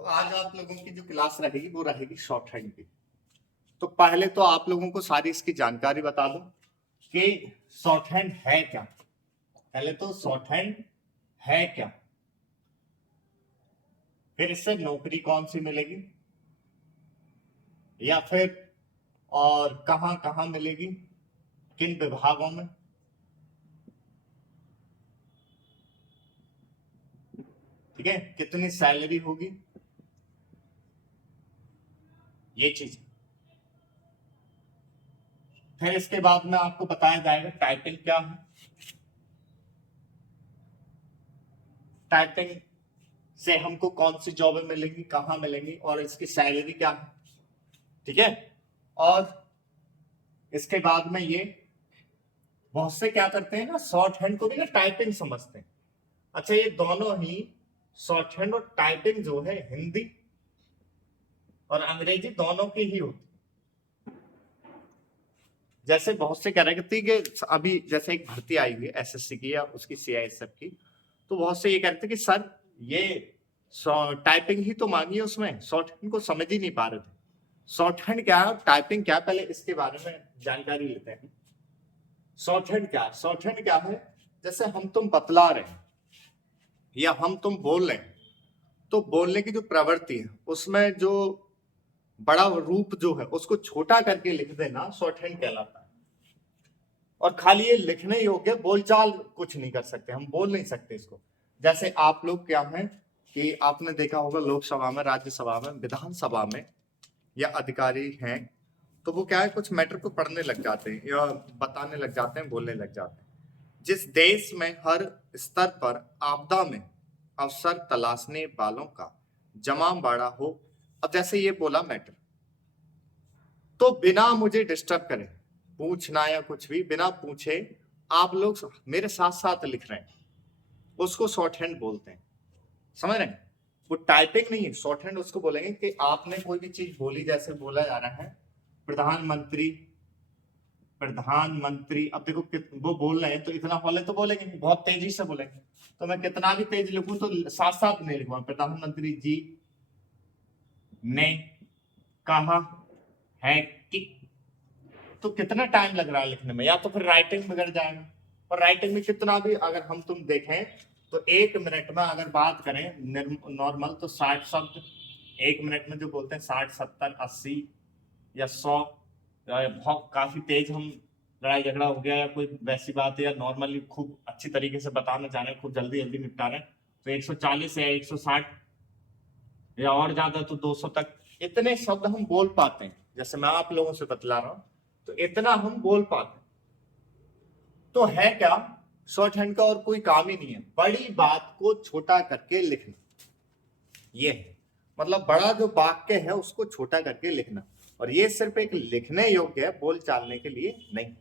तो आज आप लोगों की जो क्लास रहेगी वो रहेगी शॉर्ट हैंड की। तो पहले तो आप लोगों को सारी इसकी जानकारी बता दूं कि शॉर्ट हैंड है क्या। पहले तो शॉर्ट हैंड है क्या, फिर इससे नौकरी कौन सी मिलेगी, या फिर और कहां कहां मिलेगी, किन विभागों में, ठीक है, कितनी सैलरी होगी, ये चीज। फिर इसके बाद में आपको बताया जाएगा टाइपिंग क्या है, टाइपिंग से हमको कौन सी जॉब मिलेंगी, कहां मिलेंगी, और इसकी सैलरी क्या है, ठीक है। और इसके बाद में ये बहुत से क्या करते हैं ना, शॉर्ट हैंड को भी ना टाइपिंग समझते हैं। अच्छा, ये दोनों ही शॉर्ट हैंड और टाइपिंग जो है हिंदी और अंग्रेजी दोनों की ही होती। जैसे बहुत से कह रहे थे कि अभी जैसे एक भर्ती आई हुई है एसएससी की या उसकी सीआईएसएफ की, तो बहुत से ये कह रहे थे कि सर ये टाइपिंग ही तो मांगी है, उसमें शॉर्ट हैंड को समझ ही नहीं पा रहे थे। शॉर्ट हैंड क्या है, टाइपिंग क्या है, पहले इसके बारे में जानकारी लेते हैं। शॉर्ट हैंड क्या है, शॉर्ट हैंड क्या है, जैसे हम तुम बतला रहे हैं या हम तुम बोल रहे हैं, तो बोलने की जो प्रवृत्ति है उसमें जो बड़ा रूप जो है उसको छोटा करके लिख देना शॉर्ट हैंड कहलाता है। और खाली ये लिखने योग्य, बोलचाल कुछ नहीं कर सकते, हम बोल नहीं सकते इसको। जैसे आप लोग क्या है कि आपने देखा होगा लोकसभा में, राज्यसभा में, विधानसभा में या अधिकारी हैं, तो वो क्या है कुछ मैटर को पढ़ने लग जाते हैं या बताने लग जाते हैं, बोलने लग जाते हैं। जिस देश में हर स्तर पर आपदा में अवसर तलाशने वालों का जमावड़ा हो, अब जैसे ये बोला मैटर, तो बिना मुझे डिस्टर्ब करे, पूछना या कुछ भी बिना पूछे आप लोग मेरे साथ साथ लिख रहे हैं, उसको शॉर्ट हैंड बोलते हैं। समझ रहे हैं, वो टाइपिंग नहीं है, शॉर्ट हैंड उसको बोलेंगे कि आपने कोई भी चीज बोली, जैसे बोला जा रहा है प्रधानमंत्री प्रधानमंत्री, अब देखो वो बोल रहे हैं तो इतना पहले तो बोलेंगे, बहुत तेजी से बोलेंगे, तो मैं कितना भी तेज लिखूं तो साथ साथ नहीं लिखूंगा। प्रधानमंत्री जी ने कहा है कि, तो कितना टाइम लग रहा है लिखने में, या तो फिर राइटिंग बिगड़ जाएगा। और राइटिंग में कितना भी अगर हम तुम देखें तो 1 मिनट में अगर बात करें नॉर्मल तो 60 शब्द 1 मिनट में जो बोलते हैं, 60 70 80 या 100, बहुत काफी तेज हम लड़ाई झगड़ा हो गया या कोई वैसी बात है, या नॉर्मली खूब अच्छी तरीके से बताना चाह रहे हैं, खूब जल्दी जल्दी निपटा रहे हैं, तो 140 या 160 या और ज्यादा तो 200 तक इतने शब्द हम बोल पाते हैं। जैसे मैं आप लोगों से बतला रहा हूं तो इतना हम बोल पाते हैं। तो है क्या, शॉर्ट हैंड का और कोई काम ही नहीं है, बड़ी बात को छोटा करके लिखना। ये है मतलब, बड़ा जो वाक्य है उसको छोटा करके लिखना, और ये सिर्फ एक लिखने योग्य है, बोल चालने के लिए नहीं।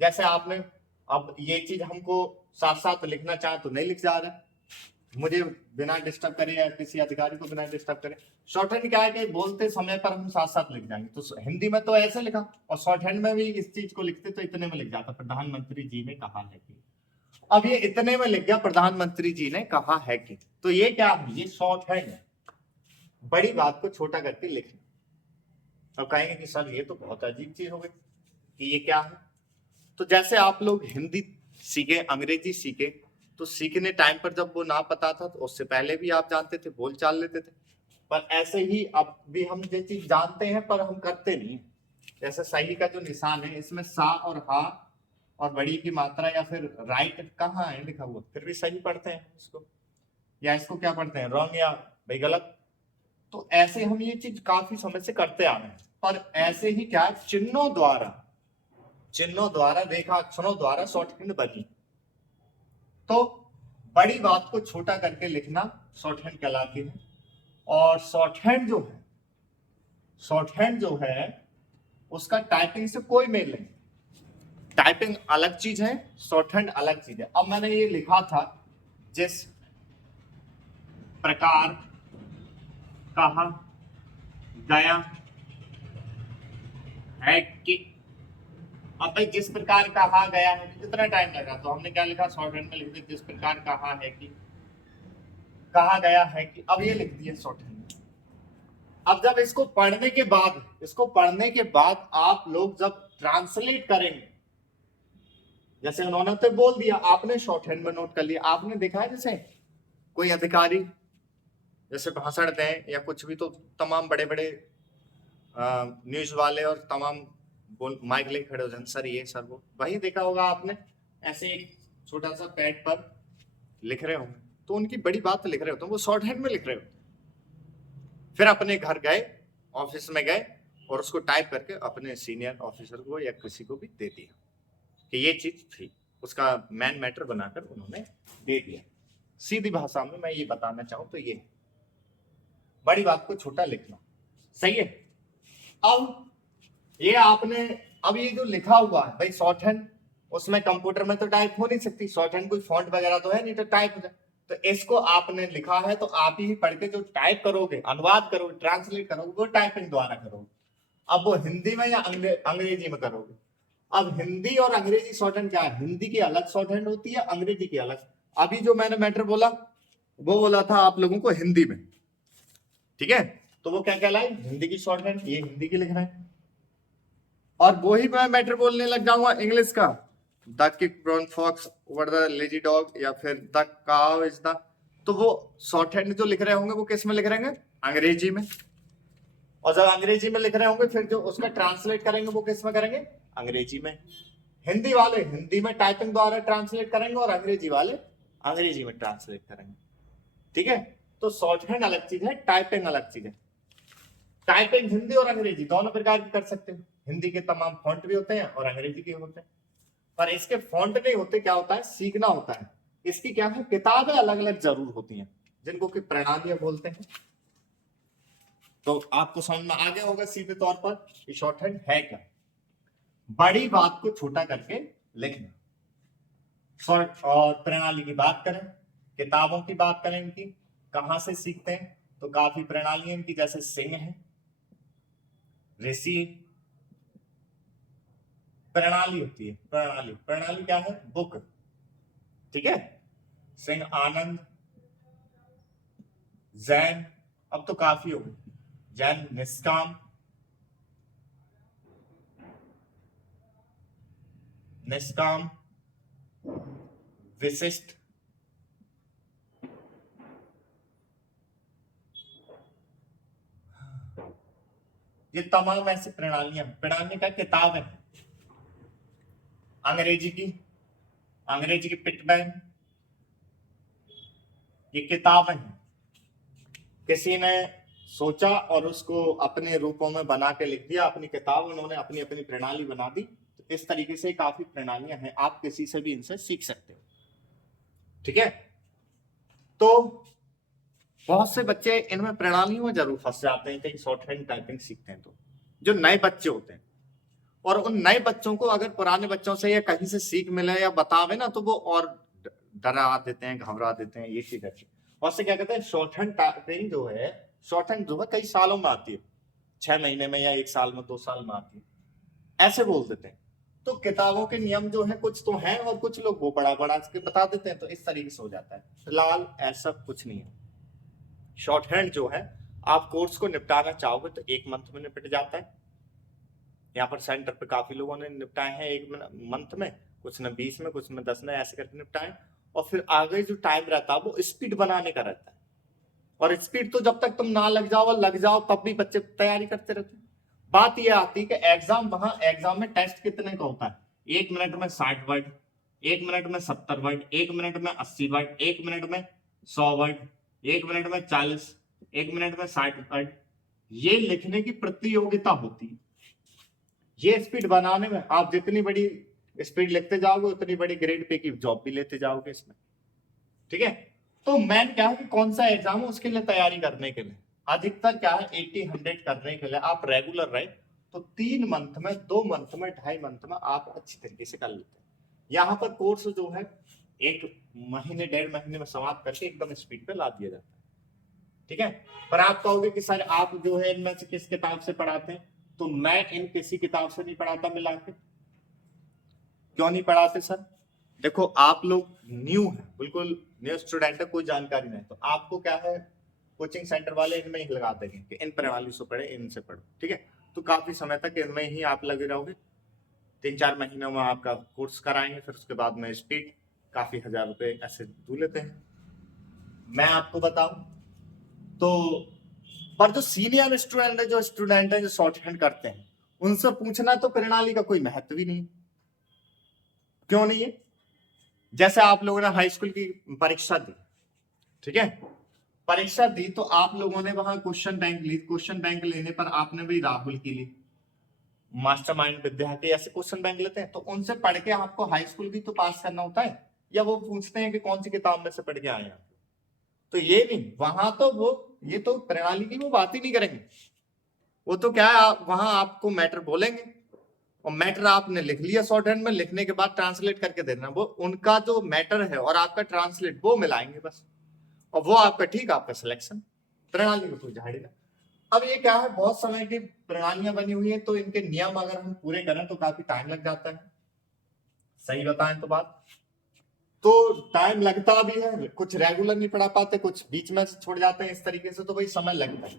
जैसे आपने अब ये चीज हमको साथ साथ लिखना चाहे तो नहीं लिख जा रहा है, मुझे बिना डिस्टर्ब करे या किसी अधिकारी को बिना डिस्टर्ब करे। शॉर्ट हैंड क्या है कि बोलते समय पर हम साथ साथ लिख जाएंगे, तो हिंदी में तो ऐसे लिखा, और शॉर्ट हैंड में भी इस चीज को लिखते तो इतने में लिख जाता, प्रधानमंत्री जी ने कहा है कि। अब ये इतने में लिख गया, प्रधानमंत्री जी ने कहा है कि, तो ये क्या है, ये शॉर्ट हैंड है, बड़ी बात को छोटा करके लिखना। अब कहेंगे कि सर ये तो बहुत अजीब चीज हो गई कि ये क्या है। तो जैसे आप लोग हिंदी सीखे, अंग्रेजी सीखे, तो सीखने टाइम पर जब वो ना पता था तो उससे पहले भी आप जानते थे, बोल चाल लेते थे। पर ऐसे ही अब भी हम ये चीज जानते हैं पर हम करते नहीं। जैसे सही का जो निशान है इसमें सा और हा और बड़ी की मात्रा या फिर राइट कहाँ है लिखा हुआ, फिर भी सही पढ़ते हैं इसको, या इसको क्या पढ़ते हैं, रॉन्ग या भाई गलत। तो ऐसे हम ये चीज काफी समय से करते आ रहे हैं। पर ऐसे ही क्या, चिन्हों द्वारा रेखा अक्षरों द्वारा शॉर्ट हैंड बनी। तो बड़ी बात को छोटा करके लिखना शॉर्ट हैंड कहलाती है। और शॉर्ट हैंड जो है उसका टाइपिंग से कोई मेल नहीं। टाइपिंग अलग चीज है, शॉर्ट हैंड अलग चीज है। अब मैंने ये लिखा था, जिस प्रकार कहा गया है कि, अब भाई जिस प्रकार कहा गया है कितना टाइम लगा, तो हमने क्या लिखा, शॉर्ट हैंड में लिख दिया जिस प्रकार कहा है कि, कहा गया है कि, अब ये लिख दिया शॉर्ट हैंड। अब जब इसको पढ़ने के बाद आप लोग जब ट्रांसलेट करेंगे, जैसे उन्होंने तो बोल दिया, आपने शॉर्ट हैंड में नोट कर लिया, आपने देखा है जैसे कोई अधिकारी जैसे भाषण दें या कुछ भी, तो तमाम बड़े बड़े न्यूज वाले और तमाम माइक लेके खड़े हो जाए, सर ये सर वो, वही देखा होगा आपने, ऐसे एक छोटा सा पैड पर लिख रहे होंगे, तो उनकी बड़ी बात लिख रहे होते हैं, वो शॉर्ट हैंड में लिख रहे होते हैं। फिर अपने घर गए, ऑफिस में गए और उसको टाइप करके अपने सीनियर ऑफिसर को या किसी को भी दे दिया कि ये चीज थी, उसका मैन मैटर बनाकर उन्होंने दे दिया। सीधी भाषा में मैं ये बताना चाहूं तो ये बड़ी बात को छोटा लिखना, सही है। अब ये आपने, अब ये जो लिखा हुआ है भाई शॉर्ट हैंड, उसमें कंप्यूटर में तो टाइप हो नहीं सकती, शॉर्ट हैंड कोई फॉन्ट वगैरह तो है नहीं तो टाइप हो जाए, तो इसको आपने लिखा है तो आप ही पढ़ के जो टाइप करोगे, अनुवाद करोगे, ट्रांसलेट करोगे, वो टाइपिंग द्वारा करोगे। अब वो हिंदी में या अंग्रेजी में करोगे। अब हिंदी और अंग्रेजी शॉर्ट हैंड क्या है, हिंदी की अलग शॉर्ट हैंड होती है, अंग्रेजी की अलग। अभी जो मैंने मैटर बोला वो बोला था आप लोगों को हिंदी में, ठीक है, तो वो क्या कहलाई, हिंदी की शॉर्ट हैंड, ये हिंदी की लिख रहे हैं। और वो ही मैं मैटर बोलने लग जाऊंगा इंग्लिश का, the quick brown fox over the lazy dog, या फिर द काउ इज द, तो वो शॉर्ट हैंड जो लिख रहे होंगे वो किस में लिख रहे होंगे, अंग्रेजी में। और जब अंग्रेजी में लिख रहे होंगे फिर जो उसका ट्रांसलेट करेंगे वो किस में करेंगे, अंग्रेजी में। हिंदी वाले हिंदी में टाइपिंग द्वारा ट्रांसलेट करेंगे और अंग्रेजी वाले अंग्रेजी में ट्रांसलेट करेंगे, ठीक है। तो शॉर्ट हैंड अलग चीज है, टाइपिंग अलग चीज है। टाइपिंग हिंदी और अंग्रेजी दोनों प्रकार की कर सकते हैं, हिंदी के तमाम फॉन्ट भी होते हैं और अंग्रेजी के होते हैं, पर इसके फॉन्ट नहीं होते, क्या होता है, सीखना होता है। इसकी क्या है, किताबें अलग अलग जरूर होती हैं जिनको कि प्रणालियां बोलते हैं। तो आपको समझ में आ गया होगा सीधे तौर पर कि शॉर्ट हैंड है क्या। बड़ी बात को छोटा करके लिखना। शॉर्ट और प्रणाली की बात करें, किताबों की बात करें, इनकी कहां से सीखते हैं, तो काफी प्रणालियां इनकी, जैसे सिंह है, ऋषि प्रणाली होती है, प्रणाली क्या है, बुक, ठीक है। सिंह आनंद, जैन, अब तो काफी हो गई, जैन निष्काम, विशिष्ट, ये तमाम ऐसी प्रणालियां, प्रणाली का किताब है। अंग्रेजी की पिटमैन, ये किताब है, किसी ने सोचा और उसको अपने रूपों में बना के लिख दिया, अपनी किताब, उन्होंने अपनी अपनी प्रणाली बना दी। तो इस तरीके से काफी प्रणालियां हैं, आप किसी से भी इनसे सीख सकते हो, ठीक है। तो बहुत से बच्चे इनमें प्रणालियों में जरूर फंस जाते हैं कहीं शॉर्ट हैंड टाइपिंग सीखते हैं तो, जो नए बच्चे होते हैं, और उन नए बच्चों को अगर पुराने बच्चों से या कहीं से सीख मिले या बतावे ना, तो वो और डरा देते हैं, घबरा देते हैं, ये चीज है। और से क्या कहते हैं, शॉर्ट हैंड टाइपिंग जो है, शॉर्ट हैंड जो है कई सालों में आती है, 6 महीने में या 1 साल में, 2 साल में आती है, ऐसे बोल देते हैं। तो किताबों के नियम जो है कुछ तो हैं और कुछ लोग वो बड़ा बड़ा के बता देते हैं, तो इस तरीके से हो जाता है। फिलहाल ऐसा कुछ नहीं है। शॉर्ट हैंड जो है, आप कोर्स को निपटाना चाहोगे तो 1 मंथ में निपट जाता है। यहाँ पर सेंटर पे काफी लोगों ने निपटाए हैं 1 मंथ में, कुछ ने 20 में, कुछ ने 10 में, ऐसे करके निपटाए। और फिर आगे जो टाइम रहता है वो स्पीड बनाने का रहता है, और स्पीड तो जब तक तुम ना लग जाओ तब भी बच्चे तैयारी करते रहते हैं। बात ये आती है कि एग्जाम में टेस्ट कितने का होता है, 1 मिनट में 60 वर्ड, 1 मिनट में 70 वर्ड, 1 मिनट में 80 वर्ड, 1 मिनट में 100 वर्ड, 1 मिनट में 40, 1 मिनट में 60 वर्ड, ये लिखने की प्रतियोगिता होती है। ये स्पीड बनाने में आप जितनी बड़ी स्पीड लिखते जाओगे उतनी बड़ी ग्रेड पे की जॉब भी लेते जाओगे इसमें, ठीक है। तो मैन क्या है कि कौन सा एग्जाम हो उसके लिए तैयारी करने के लिए अधिकतर क्या है 80-100 करने के लिए आप रेगुलर रहे तो 3 मंथ में, 2 मंथ में, 2.5 मंथ में आप अच्छी तरीके से कर लेते हैं। यहाँ पर कोर्स जो है 1 महीने 1.5 महीने में समाप्त करके एकदम स्पीड पे ला दिया जाता है, ठीक है। पर आप कहोगे कि सर आप जो है इनमें से किस किताब से पढ़ाते हैं, तो मैं इन किसी किताब से नहीं पढ़ाता मिला के। क्यों नहीं पढ़ाते सर, देखो आप लोग न्यू है, बिल्कुल न्यू स्टूडेंट है, कोई जानकारी नहीं, तो आपको क्या है कोचिंग सेंटर वाले इनमें ही लगा देंगे कि इन प्रणाली से पढ़े, इनसे पढ़ो, ठीक है। तो काफी समय तक इनमें ही आप लगे रहोगे, 3-4 महीनों में आपका कोर्स कराएंगे, फिर उसके बाद में स्पीड काफी 1000 रुपए ऐसे दू लेते हैं। मैं आपको बताऊं तो पर जो सीनियर स्टूडेंट है जो शॉर्ट हैंड करते हैं, उनसे पूछना तो प्रणाली का कोई महत्व ही नहीं। क्यों नहीं है? जैसे आप लोगों ने हाई स्कूल की परीक्षा दी, ठीक है, परीक्षा दी तो आप लोगों ने वहां क्वेश्चन बैंक ली, क्वेश्चन बैंक लेने पर आपने भी राहुल की ली, मास्टरमाइंड विद्यार्थी ऐसे क्वेश्चन बैंक लेते हैं, तो उनसे पढ़ के आपको हाई स्कूल भी तो पास करना होता है, या वो पूछते हैं कि कौन सी किताब में से पढ़ के आए हैं? तो ये नहीं, वहां तो वो ये तो प्रणाली की वो बात ही नहीं करेंगे। वो तो क्या है, वहां आपको मैटर बोलेंगे और मैटर आपने लिख लिया शॉर्ट हैंड में, लिखने के बाद ट्रांसलेट करके दे देना, वो उनका जो मैटर है और आपका ट्रांसलेट वो मिलाएंगे बस, और वो आपका ठीक, आपका सिलेक्शन। प्रणाली को कोई झाड़ेगा। अब ये क्या है, बहुत समय की प्रणालियां बनी हुई है, तो इनके नियम अगर हम पूरे करें तो काफी टाइम लग जाता है। सही बताएं तो बात, तो टाइम लगता भी है, कुछ रेगुलर नहीं पढ़ा पाते, कुछ बीच में से छोड़ जाते हैं, इस तरीके से तो भाई समय लगता है।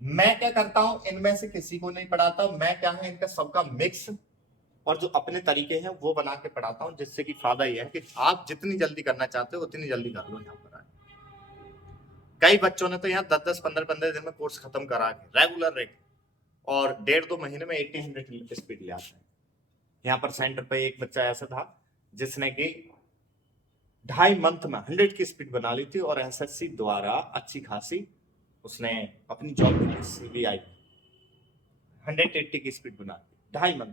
मैं क्या करता हूं, इनमें से किसी को नहीं पढ़ाता, मैं क्या है इनका सबका मिक्स और जो अपने तरीके हैं वो बना के पढ़ाता हूं, जिससे कि फायदा ये है कि आप जितनी जल्दी करना चाहते हो उतनी जल्दी कर लो। यहाँ पर कई बच्चों ने तो यहाँ 10-10, 15-15 दिन में कोर्स खत्म करा के रेगुलर रेट, और 1.5-2 महीने में 80-100 स्पीड ले आता है। यहाँ पर सेंटर पे एक बच्चा ऐसा था जिसने कि 2.5 मंथ में 100 की स्पीड बना ली थी, और एसएससी द्वारा अच्छी खासी उसने अपनी जॉब की सीबीआई 180 की स्पीड बना दी 2.5 मंथ,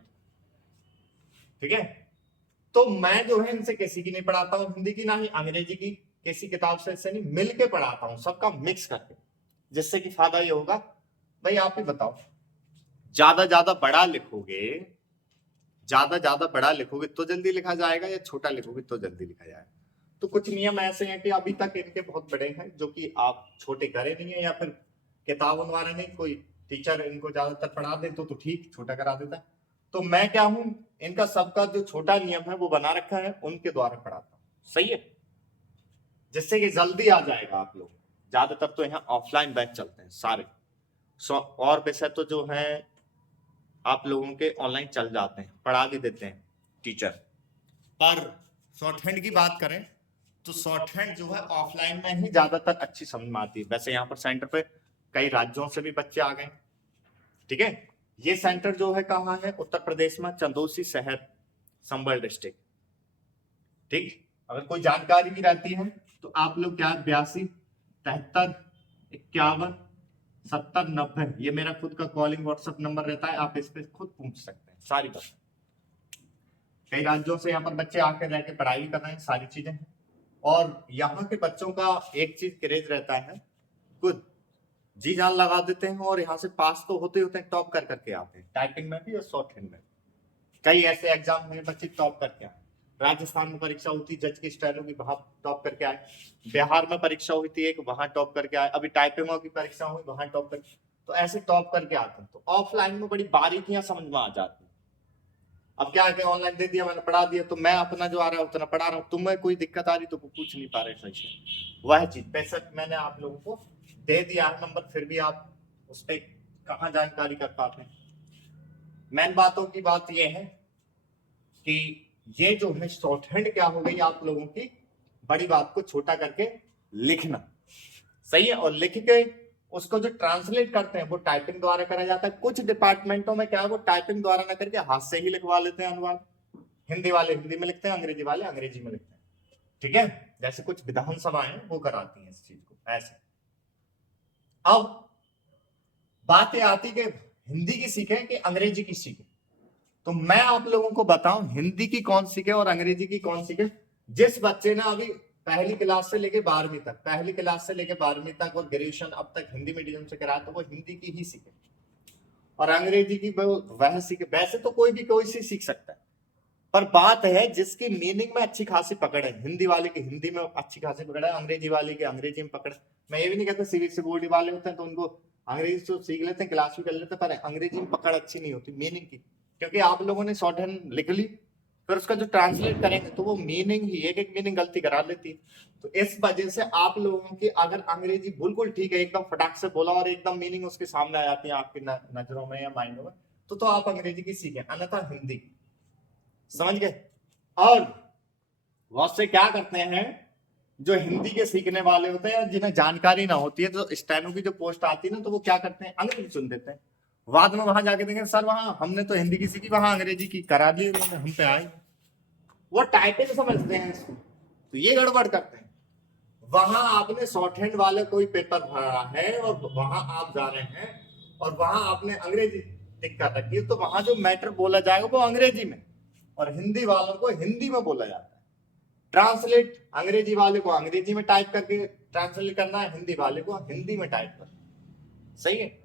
ठीक है। तो मैं जो है इनसे किसी की नहीं पढ़ाता हूँ हिंदी की, ना ही अंग्रेजी की, किसी किताब से इससे नहीं, मिल के पढ़ाता हूँ, सबका मिक्स करके, जिससे कि फायदा ये होगा। भाई आप ही बताओ, ज्यादा बड़ा लिखोगे तो जल्दी लिखा जाएगा, या छोटा लिखोगे तो जल्दी लिखा जाएगा? तो कुछ नियम ऐसे हैं कि अभी तक इनके बहुत बड़े हैं, जो कि आप छोटे करे नहीं है, या फिर किताबों द्वारा नहीं, कोई टीचर इनको ज्यादातर पढ़ा दे तो ठीक छोटा करा देता है। तो मैं क्या हूं, इनका सबका जो छोटा नियम है वो बना रखा है, उनके द्वारा पढ़ाता हूं, सही है, जिससे कि जल्दी आ जाएगा आप लोग। ज्यादातर तो यहाँ ऑफलाइन बैच चलते हैं सारे, और विषय तो जो है आप लोगों के ऑनलाइन चल जाते हैं, पढ़ा भी देते हैं टीचर। पर शॉर्ट हैंड की बात करें तो शॉर्ट हैंड जो है ऑफलाइन में ही ज्यादातर अच्छी समझ में आती है। वैसे यहाँ पर सेंटर पे कई राज्यों से भी बच्चे आ गए, ठीक है। ये सेंटर जो है कहाँ है, उत्तर प्रदेश में चंदौसी शहर, संबल डिस्ट्रिक्ट, ठीक। अगर कोई जानकारी भी रहती है तो आप लोग क्या 82-73-51-70-90, ये मेरा खुद का कॉलिंग व्हाट्सएप नंबर रहता है, आप इस पे खुद पूछ सकते हैं सारी बात। कई राज्यों से यहाँ पर बच्चे आकर रह के पढ़ाई कर रहे हैं, सारी चीजें हैं। और यहाँ के बच्चों का एक चीज क्रेज रहता है, खुद जी जान लगा देते हैं, और यहाँ से पास तो होते होते हैं, टॉप कर करके आते हैं, टाइपिंग में भी और शॉर्ट हैंड में। कई ऐसे एग्जाम में बच्चे टॉप करके आए। राजस्थान में परीक्षा हुई जज की स्टाइलों की, वहां टॉप करके आए। बिहार में परीक्षा हुई थी एक, वहां टॉप करके आए। अभी टाइपिंगों की परीक्षा हुई, वहां टॉप करके, तो ऐसे टॉप करके आते हैं। तो ऑफलाइन में बड़ी बारीकियां समझ में आ जाती है। अब क्या है कि ऑनलाइन दे दिया, मैंने पढ़ा दिया, तो मैं अपना जो आ रहा है उतना पढ़ा रहा हूँ, तुम्हें कोई दिक्कत आ रही तो पूछ नहीं पा रहे सही से। वह चीज बेशक मैंने आप लोगों को दे दिया है नंबर, फिर भी आप उस पर कहाँ जानकारी कर पाते हैं। मेन बातों की बात यह है कि ये जो है शॉर्ट हैंड क्या हो गई आप लोगों की, बड़ी बात को छोटा करके लिखना, सही है। और लिख के उसको जो ट्रांसलेट करते हैं वो टाइपिंग द्वारा करा जाता है। कुछ डिपार्टमेंटों में क्या है, वो टाइपिंग द्वारा ना करके हाथ से ही लिखवा लेते हैं अनुवाद। हिंदी वाले हिंदी में लिखते हैं, अंग्रेजी वाले अंग्रेजी में लिखते हैं, ठीक है। जैसे कुछ विधानसभाएं वो कराती हैं इस चीज को ऐसे। अब बात यह आती कि हिंदी की सीखे कि अंग्रेजी की सीखे, तो मैं आप लोगों को बताऊं हिंदी की कौन सीखे और अंग्रेजी की कौन सीखे। जिस बच्चे ने अभी पहली क्लास से लेके 12वीं तक, पहली क्लास से लेके 12वीं तक और ग्रेजुएशन अब तक हिंदी मीडियम से करा, तो वो हिंदी की ही सीखे, और अंग्रेजी की वह सीखे। वैसे तो कोई भी कोई सी सीख सकता है, पर बात है जिसकी मीनिंग में अच्छी खासी पकड़ है। हिंदी वाले की हिंदी में अच्छी खासी पकड़ है, अंग्रेजी वाले की अंग्रेजी में पकड़। मैं ये भी नहीं कहता सीबीएसई बोर्ड वाले होते हैं तो उनको अंग्रेजी तो सीख लेते हैं, क्लास भी कर लेते हैं, पर अंग्रेजी में पकड़ अच्छी नहीं होती मीनिंग की, क्योंकि आप लोगों ने शॉर्ट हैंड लिख ली, फिर उसका जो ट्रांसलेट करेंगे तो वो मीनिंग ही एक एक मीनिंग गलती करा लेती है। तो इस वजह से आप लोगों की अगर अंग्रेजी बिल्कुल ठीक है, एकदम फटाक से बोला और एकदम मीनिंग उसके सामने आ जाती है आपकी नजरों में या माइंडों में, तो आप अंग्रेजी की सीखें, अन्यथा हिंदी। समझ गए? और बहुत से क्या करते हैं, जो हिंदी के सीखने वाले होते हैं जिन्हें जानकारी ना होती है, तो स्टेनो की जो पोस्ट आती है ना, तो वो क्या करते हैं, अंग्रेजी चुन देते हैं। बाद में वहां जाके देखें, सर वहां हमने तो हिंदी की सीखी, वहां अंग्रेजी की करा दी उन्होंने, हम पे आई। वो टाइपिंग समझते हैं इसको, तो ये गड़बड़ करते हैं। वहां आपने शॉर्ट हैंड वाले कोई पेपर भरा है और वहां आप जा रहे हैं और वहां आपने अंग्रेजी टिक कर रखी है, तो वहां जो मैटर बोला जाएगा वो अंग्रेजी में, और हिंदी वालों को हिंदी में बोला जाता है। ट्रांसलेट अंग्रेजी वाले को अंग्रेजी में टाइप करके ट्रांसलेट करना है, हिंदी वाले को हिंदी में टाइप करना। सही है?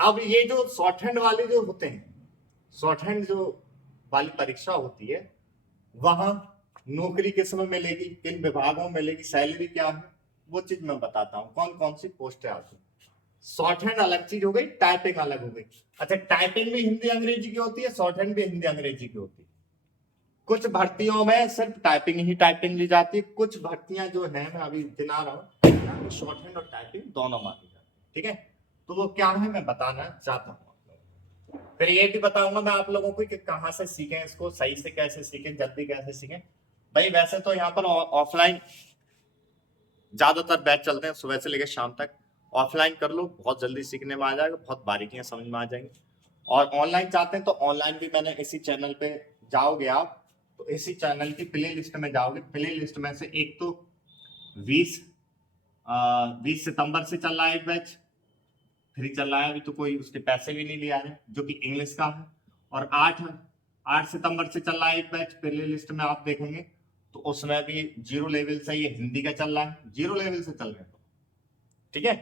अब ये जो शॉर्ट हैंड वाले जो होते हैं, शॉर्ट हैंड जो वाली परीक्षा होती है, वहां नौकरी किस में मिलेगी, किन विभागों में मिलेगी, सैलरी क्या है, वो चीज मैं बताता हूँ, कौन कौन सी पोस्टें आती हैं। शॉर्ट हैंड अलग चीज हो गई, टाइपिंग अलग हो गई। अच्छा, टाइपिंग भी हिंदी अंग्रेजी की होती है, शॉर्ट हैंड भी हिंदी अंग्रेजी की होती है। कुछ भर्तियों में सिर्फ टाइपिंग ही टाइपिंग ली जाती है, कुछ भर्तियां जो है मैं अभी गिना रहा हूँ, शॉर्ट हैंड और टाइपिंग दोनों मानी जाती है। ठीक है? तो वो क्या है मैं बताना चाहता हूँ। फिर ये भी बताऊंगा मैं आप लोगों को कि कहाँ से सीखें इसको, सही से कैसे सीखें, जल्दी कैसे सीखें। भाई वैसे तो यहाँ पर ऑफलाइन ज्यादातर बैच चलते हैं, सुबह से लेकर शाम तक। ऑफलाइन कर लो, बहुत जल्दी सीखने में आ जाएगा, बहुत बारीकियां समझ में आ जाएंगी। और ऑनलाइन चाहते हैं तो ऑनलाइन भी मैंने इसी चैनल पे जाओगे आप, तो इसी चैनल की प्ले लिस्ट में जाओगे, प्ले लिस्ट में से एक तो 20 सितंबर से चल रहा है एक बैच, फ्री चल रहा है अभी, तो कोई उसके पैसे भी नहीं लिया है, जो कि इंग्लिश का है। और 8 सितंबर से चल रहा है एक बैच, प्ले लिस्ट में आप देखेंगे तो उसमें भी 0 लेवल से ये हिंदी का चल रहा है, 0 लेवल से चल रहे हैं। ठीक है?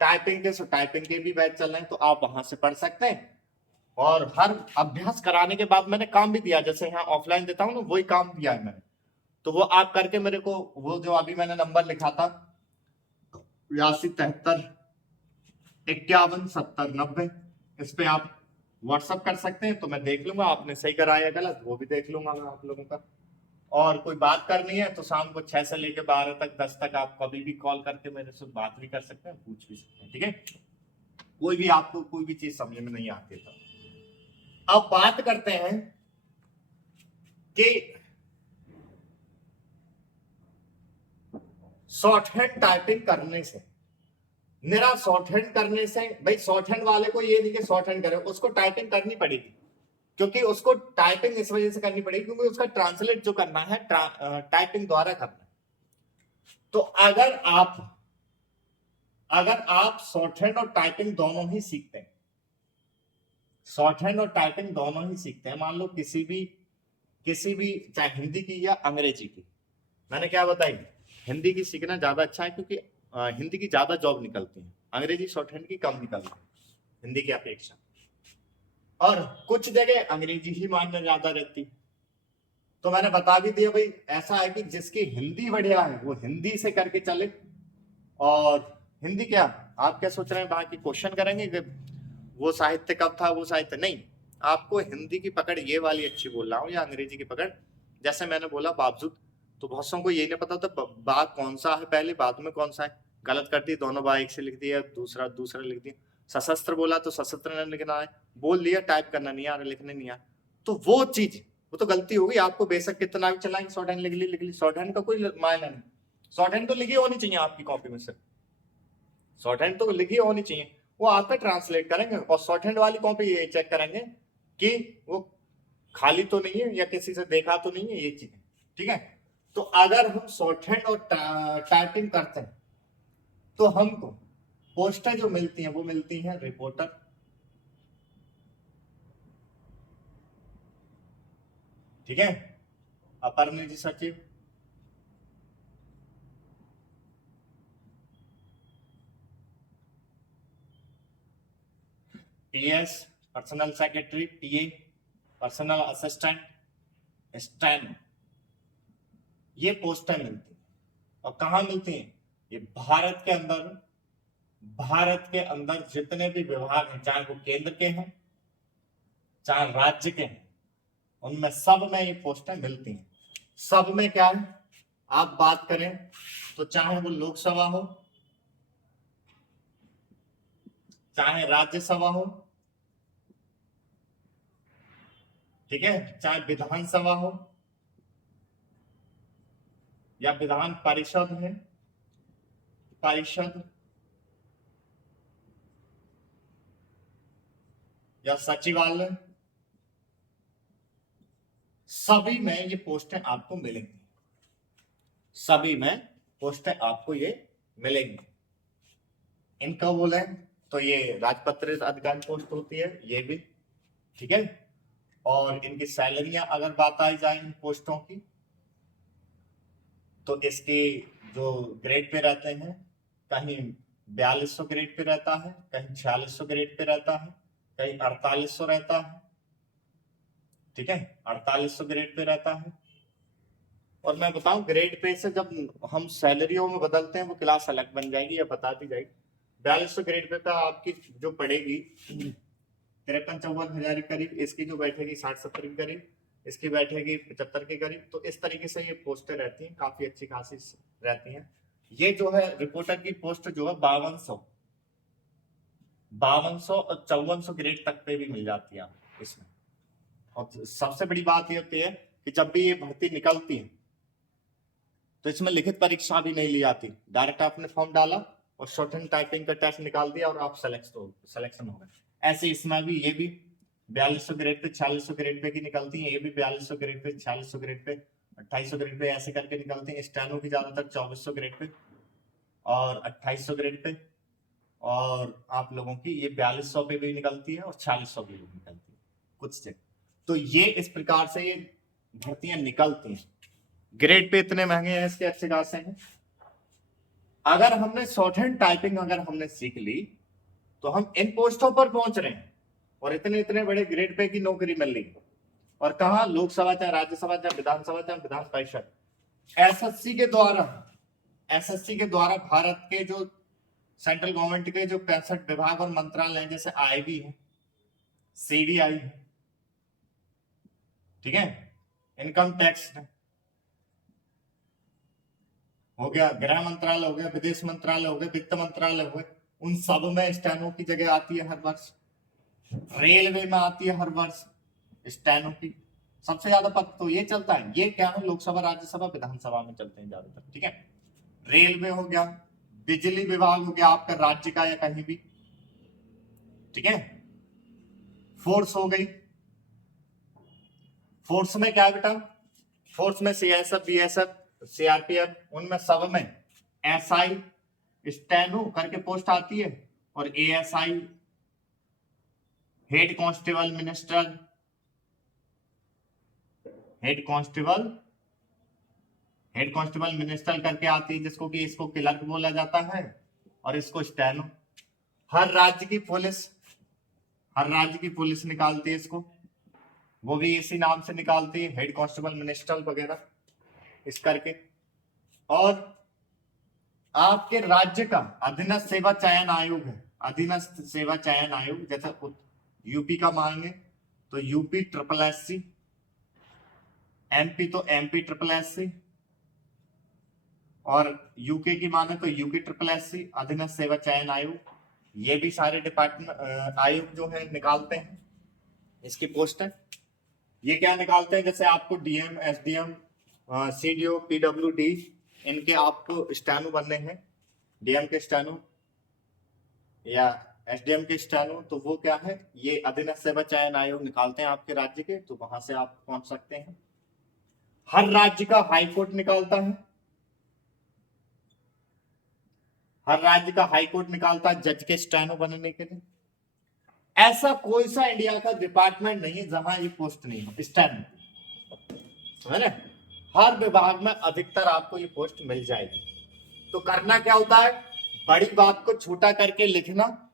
टाइपिंग के भी बैच चल रहे हैं, तो आप वहां से पढ़ सकते हैं। और हर अभ्यास कराने के बाद मैंने काम भी दिया, जैसे यहाँ ऑफलाइन देता हूँ ना, वही काम दिया है मैंने। तो वो आप करके मेरे को, वो जो अभी मैंने नंबर लिखा था 82 73 51 70 90, इस पे आप व्हाट्सअप कर सकते हैं, तो मैं देख लूंगा आपने सही कराया गलत, वो भी देख लूंगा मैं आप लोगों का। और कोई बात करनी है तो शाम को 6 से लेकर 12 तक 10 तक आप कभी भी कॉल करके मेरे से बात भी कर सकते हैं, पूछ भी सकते हैं। ठीक है? कोई भी आपको कोई भी चीज समझ में नहीं आती तो अब बात करते हैं कि शॉर्ट हैंड टाइपिंग करने से, मेरा शॉर्ट हैंड करने से, भाई शॉर्ट हैंड वाले को ये नहीं कि शॉर्ट हैंड करे, उसको टाइपिंग करनी पड़ेगी, क्योंकि उसको टाइपिंग इस वजह से करनी पड़ेगी क्योंकि उसका ट्रांसलेट जो करना है टाइपिंग द्वारा करना है। तो अगर आप शॉर्ट हैंड और टाइपिंग दोनों ही सीखते हैं, शॉर्ट हैंड और टाइपिंग दोनों ही सीखते हैं, मान लो किसी भी चाहे हिंदी की या अंग्रेजी की, मैंने क्या बताई, हिंदी की सीखना ज्यादा अच्छा है, क्योंकि हिंदी की ज्यादा जॉब निकलती है, अंग्रेजी शॉर्ट हैंड की कम निकलती है हिंदी की अपेक्षा। और कुछ जगह अंग्रेजी ही मान्य ज्यादा रहती है। तो मैंने बता भी दिया भाई, ऐसा है कि जिसकी हिंदी बढ़िया है वो हिंदी से करके चले। और हिंदी क्या, आप क्या सोच रहे हैं बाकी क्वेश्चन करेंगे कि वो साहित्य कब था, वो साहित्य नहीं, आपको हिंदी की पकड़ ये वाली अच्छी बोल रहा हूँ या अंग्रेजी की पकड़, जैसे मैंने बोला बावजूद, तो बहुत सौ को ये नहीं पता था बा कौन सा है पहले, बाद में कौन सा है, गलत कर दी, दोनों बा एक से लिख दिया, दूसरा दूसरा लिख दिया, सशस्त्र बोला तो सशस्त्र नहीं लिखना है, बोल दिया टाइप करना नहीं आ रहा, लिखने नहीं आ रहा, तो वो चीज वो तो गलती होगी। आपको बेशक कितना भी चलाएंगे, शॉर्ट हैंड लिख ली, शॉर्ट हैंड का कोई मायना नहीं, शॉर्ट हैंड तो लिखी होनी चाहिए आपकी कॉपी में, सिर्फ शॉर्ट हैंड तो लिखी होनी चाहिए, वो आप पे ट्रांसलेट करेंगे और शॉर्ट हैंड वाली कॉपी ये चेक करेंगे कि वो खाली तो नहीं है या किसी से देखा तो नहीं है, ये चीजें। ठीक है? तो अगर हम शॉर्ट हैंड और टाइपिंग करते हैं तो हमको पोस्टें जो मिलती हैं वो मिलती हैं रिपोर्टर, ठीक है, अपर निजी सचिव, पीएस पर्सनल सेक्रेटरी, पीए पर्सनल असिस्टेंट, स्टैन, ये पोस्टें मिलती हैं। और कहाँ मिलती हैं? ये भारत के अंदर जितने भी विभाग हैं, चाहे वो केंद्र के हैं चाहे राज्य के हैं, उनमें सब में ये पोस्टें मिलती हैं। सब में क्या है, आप बात करें तो चाहे वो लोकसभा हो, चाहे राज्यसभा हो, ठीक है, चाहे विधानसभा हो या विधान परिषद है, परिषद या सचिवालय, सभी में ये पोस्टें आपको मिलेंगी। सभी में पोस्टें आपको ये मिलेंगी। इनका बोले तो ये राजपत्रित अधिकारी पोस्ट होती है, ये भी, ठीक है। और इनकी सैलरियां अगर बात आई जाए इन पोस्टों की, तो इसके जो ग्रेड पे रहते हैं, कहीं 4200 ग्रेड पे रहता है, कहीं 4600 ग्रेड पे रहता है, कहीं 4800 रहता है, ठीक है, 4800 ग्रेड पे रहता है। और मैं बताऊं, ग्रेड पे से जब हम सैलरियों में बदलते हैं वो क्लास अलग बन जाएगी या बता दी जाएगी। 4200 ग्रेड पे आपकी जो पड़ेगी 53-54 हजार के करीब, इसकी जो बैठेगी 60-70 के करीब, इसकी बैठेगी 75 के करीब। तो इस तरीके से ये पोस्टें रहती हैं, काफी अच्छी खासी रहती हैं। ये जो है रिपोर्टर की पोस्ट जो है 5200 और 5400 ग्रेड तक पे भी मिल जाती है इसमें। और सबसे बड़ी बात ये होती है कि जब भी ये भर्ती निकलती है तो इसमें लिखित परीक्षा भी नहीं ली जाती, डायरेक्ट आपने फॉर्म डाला और शॉर्ट हैंड टाइपिंग का टेस्ट निकाल दिया और आप सिलेक्शन हो गए। ऐसे इसमें भी ये भी 4200 ग्रेड पे 4600 ग्रेड पे की निकलती है, ये भी 4200 grade pay 4600 grade pay 2800 grade pay ऐसे करके निकलती है। स्टेनो की ज्यादातर 2400 ग्रेड पे और 2800 ग्रेड पे, और आप लोगों की ये 4200 पे भी निकलती है और 4600 पे भी निकलती है कुछ से। तो ये इस प्रकार से ये भर्तियां निकलती हैं। ग्रेड पे इतने महंगे हैं, इसके अच्छे खासे हैं। अगर हमने शॉर्ट हैंड टाइपिंग अगर हमने सीख ली तो हम इन पोस्टों पर पहुंच रहे हैं और इतने इतने बड़े ग्रेड पे की नौकरी मिल रही है। और कहा, लोकसभा चाहे राज्यसभा चाहे विधानसभा चाहे विधान परिषद। एसएससी के द्वारा भारत के जो सेंट्रल गवर्नमेंट के जो 65 विभाग और मंत्रालय हैं, जैसे आईबी है, सीडीआई है, ठीक है, इनकम टैक्स हो गया, गृह मंत्रालय हो गया, विदेश मंत्रालय हो गया, वित्त मंत्रालय हो गया, उन सब में स्टेनो की जगह आती है हर वर्ष। रेलवे में आती है हर वर्ष स्टेनो की। सबसे ज्यादा पद तो ये चलता है, ये क्या है, लोकसभा राज्यसभा विधानसभा में चलते हैं ज्यादातर, ठीक है। रेलवे हो गया, बिजली विभाग हो गया आपका राज्य का या कहीं भी, ठीक है। फोर्स हो गई, फोर्स में क्या है बेटा, फोर्स में सीएसएफ, बीएसएफ, सीआरपीएफ, उनमें सब में एसआई स्टेनो करके पोस्ट आती है, और ASI head constable minister, head constable minister करके आती है, जिसको कि इसको क्लर्क बोला जाता है, और इसको स्टेनो। हर राज्य की पुलिस निकालती है इसको, वो भी इसी नाम से निकालती है, हेड कांस्टेबल मिनिस्टर वगैरह इस करके। और आपके राज्य का अधीनस्थ सेवा चयन आयोग है, अधीनस्थ सेवा चयन आयोग, जैसे यूपी का मांगे तो यूपी SSSC, एमपी तो एमपी SSSC, और यूके की माने तो यूके SSSC, अधीनस्थ सेवा चयन आयोग। ये भी सारे डिपार्टमेंट आयोग जो है निकालते हैं इसकी पोस्ट है। ये क्या निकालते हैं, जैसे आपको डीएम, एसडीएम, सीडीओ, पीडब्ल्यूडी, इनके आपको स्टेनो बनने हैं, डीएम के स्टेनो या एसडीएम के स्टेनो, तो वो क्या है, ये अधीनस्थ सेवा चयन आयोग निकालते हैं आपके राज्य के, तो वहां से आप पहुंच सकते हैं। हर राज्य का हाई कोर्ट निकालता है, हर राज्य का हाई कोर्ट निकालता है जज के स्टेनो बनने के लिए। ऐसा कोई सा इंडिया का डिपार्टमेंट नहीं है जहां ये पोस्ट नहीं हो स्टेनो, है ना। हर विभाग में अधिकतर आपको ये पोस्ट मिल जाएगी। तो करना क्या होता है, बड़ी बात को छोटा करके लिखना,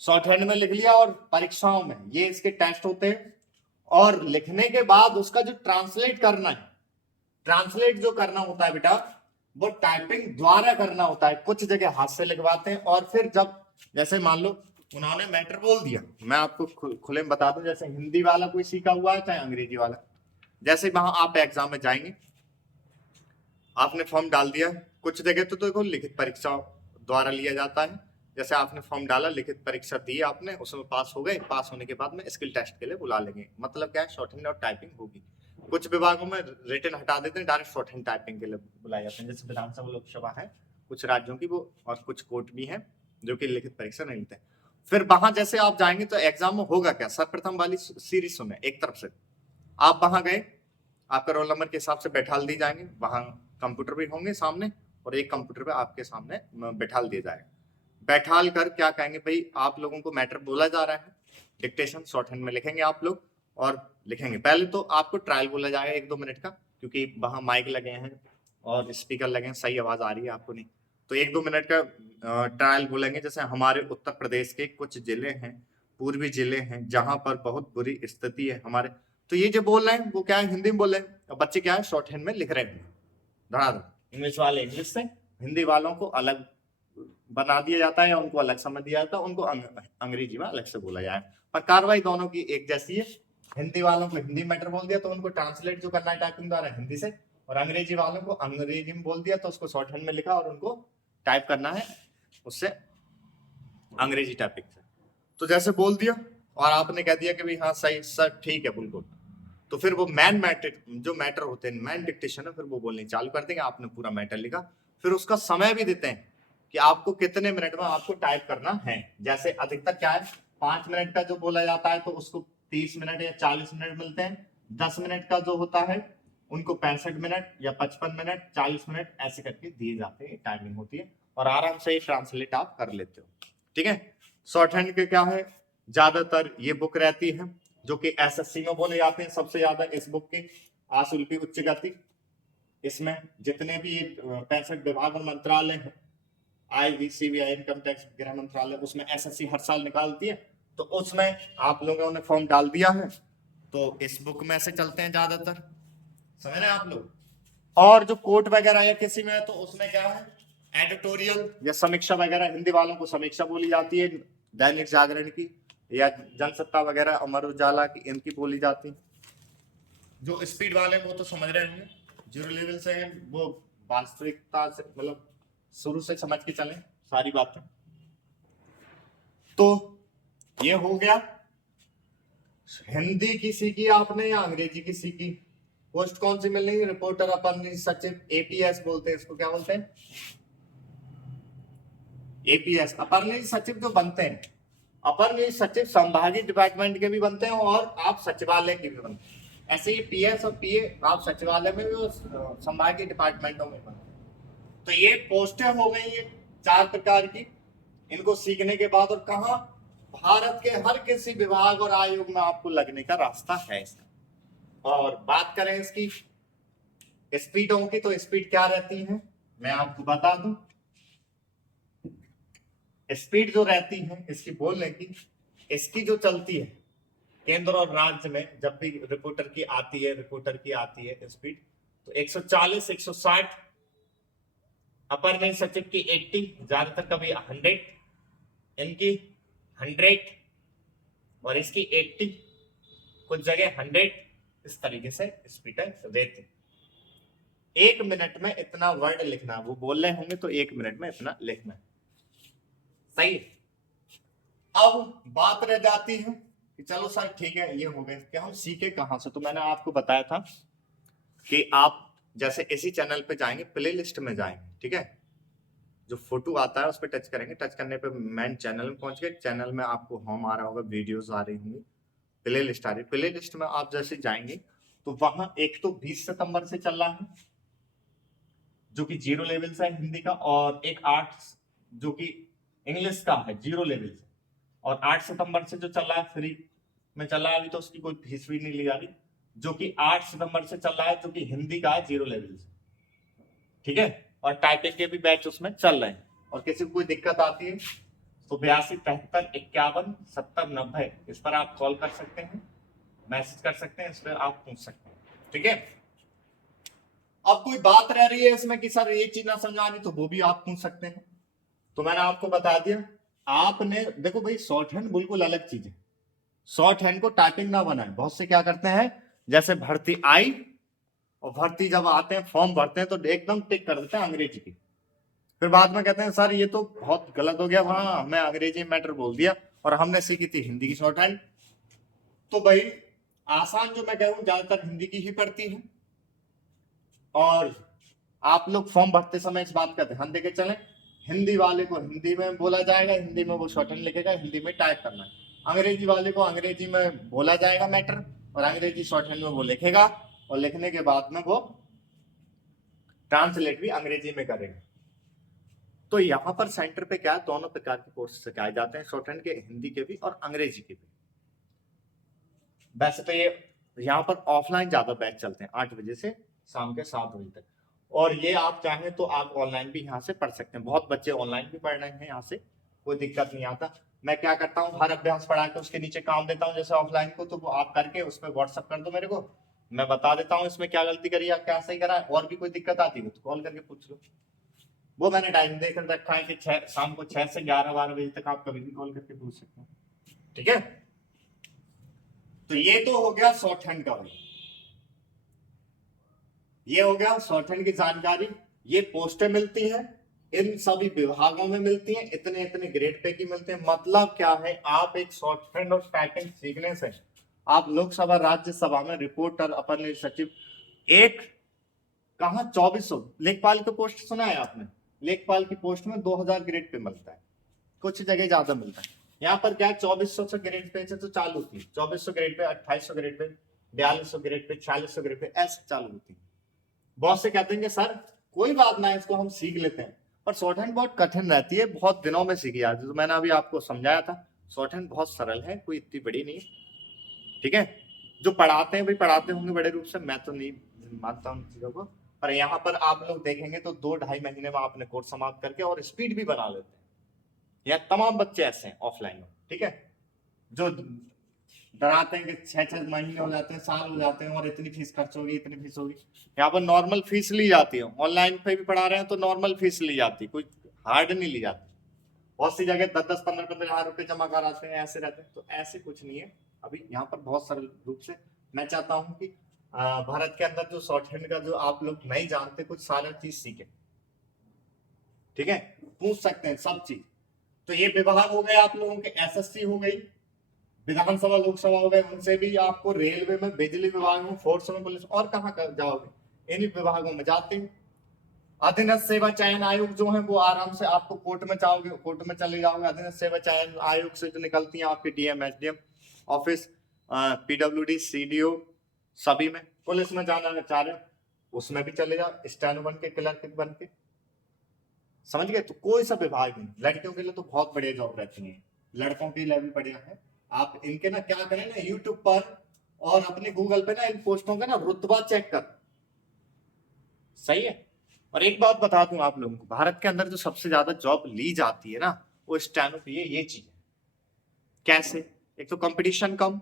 शॉर्ट हैंड में लिख लिया, और परीक्षाओं में ये इसके टेस्ट होते हैं, और लिखने के बाद उसका जो ट्रांसलेट करना है, ट्रांसलेट जो करना होता है बेटा, वो टाइपिंग द्वारा करना होता है। कुछ जगह हाथ से लिखवाते हैं, और फिर जब जैसे मान लो उन्होंने मैटर बोल दिया। मैं आपको खुले में बता दूं, जैसे हिंदी वाला कोई सीखा हुआ है चाहे अंग्रेजी वाला, जैसे वहां आप एग्जाम में जाएंगे, आपने फॉर्म डाल दिया, कुछ जगह तो देखो लिखित परीक्षा द्वारा लिया जाता है, जैसे आपने फॉर्म डाला, लिखित परीक्षा दी आपने, उसमें पास हो गए, पास होने के बाद में स्किल टेस्ट के लिए बुला लेंगे, मतलब क्या है, शॉर्ट हैंड और टाइपिंग होगी। कुछ विभागों में रिटन हटा देते हैं, डायरेक्ट शॉर्ट हैंड टाइपिंग के लिए बुलाए जाते हैं, जैसे विधानसभा लोकसभा है कुछ राज्यों की वो, और कुछ कोर्ट भी है जो कि लिखित परीक्षा नहीं लेते। फिर वहां जैसे आप जाएंगे तो एग्जाम में होगा क्या, सर्वप्रथम वाली सीरीज सुने एक तरफ से, आप वहां गए, आपका रोल नंबर के हिसाब से बैठाल दी जाएंगे, वहां कंप्यूटर भी होंगे सामने, और एक कंप्यूटर पे आपके सामने बैठाल दिया जाएगा। बैठाल कर क्या कहेंगे, भाई आप लोगों को मैटर बोला जा रहा है, डिक्टेशन शॉर्ट हैंड में लिखेंगे आप लोग, और लिखेंगे। पहले तो आपको ट्रायल बोला जाएगा 1-2 मिनट का, क्योंकि वहां माइक लगे हैं और स्पीकर लगे हैं, सही आवाज आ रही है आपको नहीं, तो 1-2 मिनट का ट्रायल बोलेंगे। जैसे हमारे उत्तर प्रदेश के कुछ जिले हैं, पूर्वी जिले हैं, जहां पर बहुत बुरी स्थिति है हमारे, तो ये जो बोल रहे हैं वो क्या है, हिंदी में बोल रहे हैं, और बच्चे क्या है शॉर्ट हैंड में लिख रहे हैं, धड़ाधड़। इंग्लिश वाले इंग्लिश से, हिंदी वालों को अलग बना दिया जाता है, या उनको अलग समझ दिया जाता है, उनको अंग्रेजी में अलग से बोला जाए, पर कार्रवाई दोनों की एक जैसी है। हिंदी वालों को हिंदी मैटर बोल दिया तो उनको ट्रांसलेट जो करना है टाइपिंग द्वारा हिंदी से, और अंग्रेजी वालों को अंग्रेजी में बोल दिया तो उसको शॉर्ट हैंड में लिखा और उनको टाइप करना है उससे अंग्रेजी टाइपिंग से। तो जैसे बोल दिया और आपने कह दिया कि भाई हाँ सही सर ठीक है बिल्कुल, तो फिर वो मैन मैटर जो मैटर होते हैं, मैन डिक्टेशन है, फिर वो बोलने चालू कर देंगे, आपने पूरा मैटर लिखा, फिर उसका समय भी देते हैं कि आपको कितने मिनट में आपको टाइप करना है। जैसे अधिकतर क्या है 5 मिनट का जो बोला जाता है तो उसको 30 मिनट या 40 मिनट मिलते हैं, 10 मिनट का जो होता है उनको 65 मिनट या 55 मिनट 40 मिनट ऐसे करके दिए जाते हैं, टाइमिंग होती है, और आराम से ही ट्रांसलेट आप कर लेते हो। ठीक है, शॉर्ट हैंड के क्या है, ज्यादातर ये बुक रहती है जो कि एसएससी में बोले जाते हैं सबसे ज्यादा, इस बुक की आशुल्पी उच्च गति, इसमें जितने भी 65 विभाग और मंत्रालय हैं, IVCBI इनकम टैक्स गृह मंत्रालय, उसमें एसएससी हर साल निकालती है, तो उसमें आप लोगों ने फॉर्म डाल दिया है तो इस बुक में से चलते हैं ज्यादातर, समझ रहे हैं आप लोग। और जो कोर्ट वगैरह या किसी में है तो उसमें क्या है एडिटोरियल या समीक्षा वगैरह, हिंदी वालों को समीक्षा बोली जाती है, दैनिक जागरण की या जनसत्ता वगैरह, अमर उजाला की, इनकी बोली जाती है। जो स्पीड वाले वो तो समझ रहे होंगे, जीरो लेवल से हैं वो वास्तविकता से, मतलब शुरू से समझ के चलें सारी बातें। तो ये हो गया, हिंदी की सीखी आपने या अंग्रेजी की सीखी। पोस्ट कौन सी मिल रही है, रिपोर्टर अपर निजी सचिव, एपीएस बोलते हैं इसको, क्या बोलते हैं एपीएस, अपर निजी सचिव जो बनते हैं, अपर निजी सचिव संभागीय डिपार्टमेंट के भी बनते हैं और आप सचिवालय के भी बनते हैं, ऐसे ही पीएस और पीए आप सचिवालय में भी और संभागीय डिपार्टमेंटों में बनते हैं। तो ये पोस्टें हो गई है 4 प्रकार की, इनको सीखने के बाद, और कहा भारत के हर किसी विभाग और आयोग में आपको लगने का रास्ता है इसका। और बात करें इसकी स्पीडों की, तो स्पीड क्या रहती है मैं आपको बता दूं। स्पीड जो रहती है इसकी बोलने की, इसकी जो चलती है केंद्र और राज्य में, जब भी रिपोर्टर की आती है स्पीड, तो 140 160, अपर निजी सचिव की 80, ज्यादातर कभी 100, इनकी 100 और इसकी 80, कुछ जगह 100, इस तरीके से स्पीड रहती। 1 मिनट में इतना वर्ड लिखना, वो बोल रहे होंगे तो 1 मिनट में इतना लिखना, सही। अब बात रह जाती है कि चलो सर ठीक है ये हो गए कि हम सीखे कहां से, तो मैंने आपको बताया था कि आप जैसे इसी चैनल पे जाएंगे, प्ले लिस्ट में जाएंगे, ठीक है, जो फोटो आता है उस पर टच करेंगे, टच करने पे मेन चैनल में पहुंच गए, चैनल में आपको होम आ रहा होगा, वीडियोस आ रही होंगी, प्ले लिस्ट आ रही, प्ले लिस्ट में आप जैसे जाएंगे तो वहां एक तो 20 सितंबर से चल रहा है जो कि 0 लेवल से है हिंदी का, और एक 8 जो कि इंग्लिश का है 0 लेवल से, और 8 सितंबर से जो चल रहा है फ्री में चल रहा है, अभी तो उसकी कोई फीस भी नहीं ली जा रही, जो कि 8 सितंबर से चल रहा है, जो कि हिंदी का है 0 लेवल से, ठीक है, और टाइपिंग के भी बैच उसमें चल रहे हैं। और किसी को कोई दिक्कत आती है तो 82 73 51 70 90, इस पर आप कॉल कर सकते हैं, मैसेज कर सकते हैं, इस पर आप पूछ सकते हैं, ठीक है। अब कोई बात रह रही है इसमें कि सर ये चीज ना समझ आ रही, तो वो भी आप पूछ सकते हैं। तो मैंने आपको बता दिया आपने देखो भाई, शॉर्ट हैंड बिल्कुल अलग चीज है। शॉर्ट हैंड को टाइपिंग ना बनाए, बहुत से क्या करते हैं, जैसे भर्ती आई और भर्ती जब आते हैं फॉर्म भरते हैं तो एकदम टिक कर देते हैं अंग्रेजी की, फिर बाद में कहते हैं सर ये तो बहुत गलत हो गया, वहां हमें अंग्रेजी मैटर बोल दिया और हमने सीखी थी हिंदी की शॉर्ट हैंड। तो भाई आसान जो मैं कहूँ ज्यादातर हिंदी की ही पड़ती है, और आप लोग फॉर्म भरते समय इस बात का ध्यान देके चलें, हिंदी वाले को हिंदी में बोला जाएगा, हिंदी में वो शॉर्ट हैंड लिखेगा, हिंदी में टाइप करना है। अंग्रेजी वाले को अंग्रेजी में बोला जाएगा मैटर, और अंग्रेजी शॉर्ट हैंड में वो लिखेगा, और लिखने के बाद में वो ट्रांसलेट भी अंग्रेजी में करेगा। तो यहाँ पर सेंटर पे क्या है, दोनों प्रकार के कोर्स सिखाए जाते हैं, शॉर्ट हैंड के, हिंदी के भी और अंग्रेजी के भी। वैसे तो ये यहाँ पर ऑफलाइन ज्यादा बैच चलते हैं 8 बजे से शाम के 7 बजे तक, और ये आप चाहें तो आप ऑनलाइन भी यहाँ से पढ़ सकते हैं। बहुत बच्चे ऑनलाइन भी पढ़ रहे हैं यहाँ से, कोई दिक्कत नहीं आता। मैं क्या करता हूँ, हर अभ्यास पढ़ा के उसके नीचे काम देता हूँ, जैसे ऑफलाइन को, तो वो आप करके उस पर व्हाट्सअप कर दो मेरे को, मैं बता देता हूँ इसमें क्या गलती करी या क्या सही करा है। और भी कोई दिक्कत आती है तो कॉल करके पूछ लो, वो मैंने टाइम देकर रखा है कि शाम को 6 से 11-12 बजे तक आप कभी भी कॉल करके पूछ सकते हैं, ठीक है। तो ये तो हो गया शॉर्ट हैंड का भाई, ये हो गया शॉर्ट हैंड की जानकारी। ये पोस्टें मिलती हैं, इन सभी विभागों में मिलती हैं, इतने इतने ग्रेड पे की मिलते हैं। मतलब क्या है, आप एक शॉर्ट हैंड और टाइपिंग सीखने से आप लोकसभा राज्यसभा में रिपोर्टर, अपर सचिव, एक कहा 2400 लेखपाल की पोस्ट सुना है आपने, लेखपाल की पोस्ट में 2000 ग्रेड पे मिलता है, कुछ जगह ज्यादा मिलता है। यहाँ पर क्या है, 2400 से ग्रेड पे से तो चालू होती है, 2400 grade pay, 2800 grade pay, 4200 grade pay, 4600 grade pay, ऐसे चालू होती है। बहुत से कहते हैं कि सर कोई बात ना, इसको हम सीख लेते हैं, पर शॉर्ट हैंड बहुत कठिन रहती है, बहुत दिनों में सीखी जाती है। तो मैंने अभी आपको समझाया था, शॉर्ट हैंड बहुत सरल है, कोई इतनी बड़ी नहीं, ठीक है। जो पढ़ाते हैं भाई पढ़ाते होंगे बड़े रूप से, मैं तो नहीं मानता हूँ चीजों को, पर यहाँ पर आप लोग देखेंगे तो 2-2.5 महीने में आपने कोर्स समाप्त करके और स्पीड भी बना लेते हैं। यहाँ तमाम बच्चे ऐसे हैं ऑफलाइन में, ठीक है, जो डराते हैं कि 6-6 महीने हो जाते हैं, साल हो जाते हैं और इतनी फीस खर्च होगी, इतनी फीस होगी। यहाँ पर नॉर्मल फीस ली जाती है, ऑनलाइन पे भी पढ़ा रहे हैं तो नॉर्मल फीस ली जाती है, कोई हार्ड नहीं ली जाती। बहुत सी जगह 10-10, 15-15 हजार रुपए जमा कराते हैं, ऐसे रहते हैं, तो ऐसे कुछ नहीं है। अभी यहाँ पर बहुत सरल रूप से मैं चाहता हूँ कि भारत के अंदर जो शॉर्ट हैंड का जो आप लोग नहीं जानते, कुछ सारा चीज सीखे, ठीक है, पूछ सकते हैं सब चीज। तो ये विभाग हो गए आप लोगों के, एसएससी हो गई, विधानसभा लोकसभा हो गए, उनसे भी आपको रेलवे में, बिजली विभाग में, फोर्स में, पुलिस, और कहाँ जाओगे, इन्हीं विभागों में जाते हैं। अधीनस्थ सेवा चयन आयोग जो है वो आराम से आपको कोर्ट में चाहोगे कोर्ट में चले जाओगे, अधीनस्थ सेवा चयन आयोग से जो निकलती है आपकी DM, SDM office, PWD, CDO, सभी में। पुलिस में जाना चाह रहे हो उसमें भी चले जाओ, स्टेनो बन के, क्लर्क बन के, समझ गए। तो कोई सा विभाग नहीं, लड़कियों के लिए तो बहुत बढ़िया जॉब रहती है, लड़कों के लिए भी बढ़िया है। आप इनके ना क्या करें ना, यूट्यूब पर और अपने गूगल पे ना इन पोस्टों का ना रुतबा चेक कर, सही है। और एक बात बता दूं आप लोगों को, भारत के अंदर जो सबसे ज्यादा जॉब ली जाती है ना, वो स्टेनो की है, ये चीज है। कैसे, एक तो कंपटीशन कम,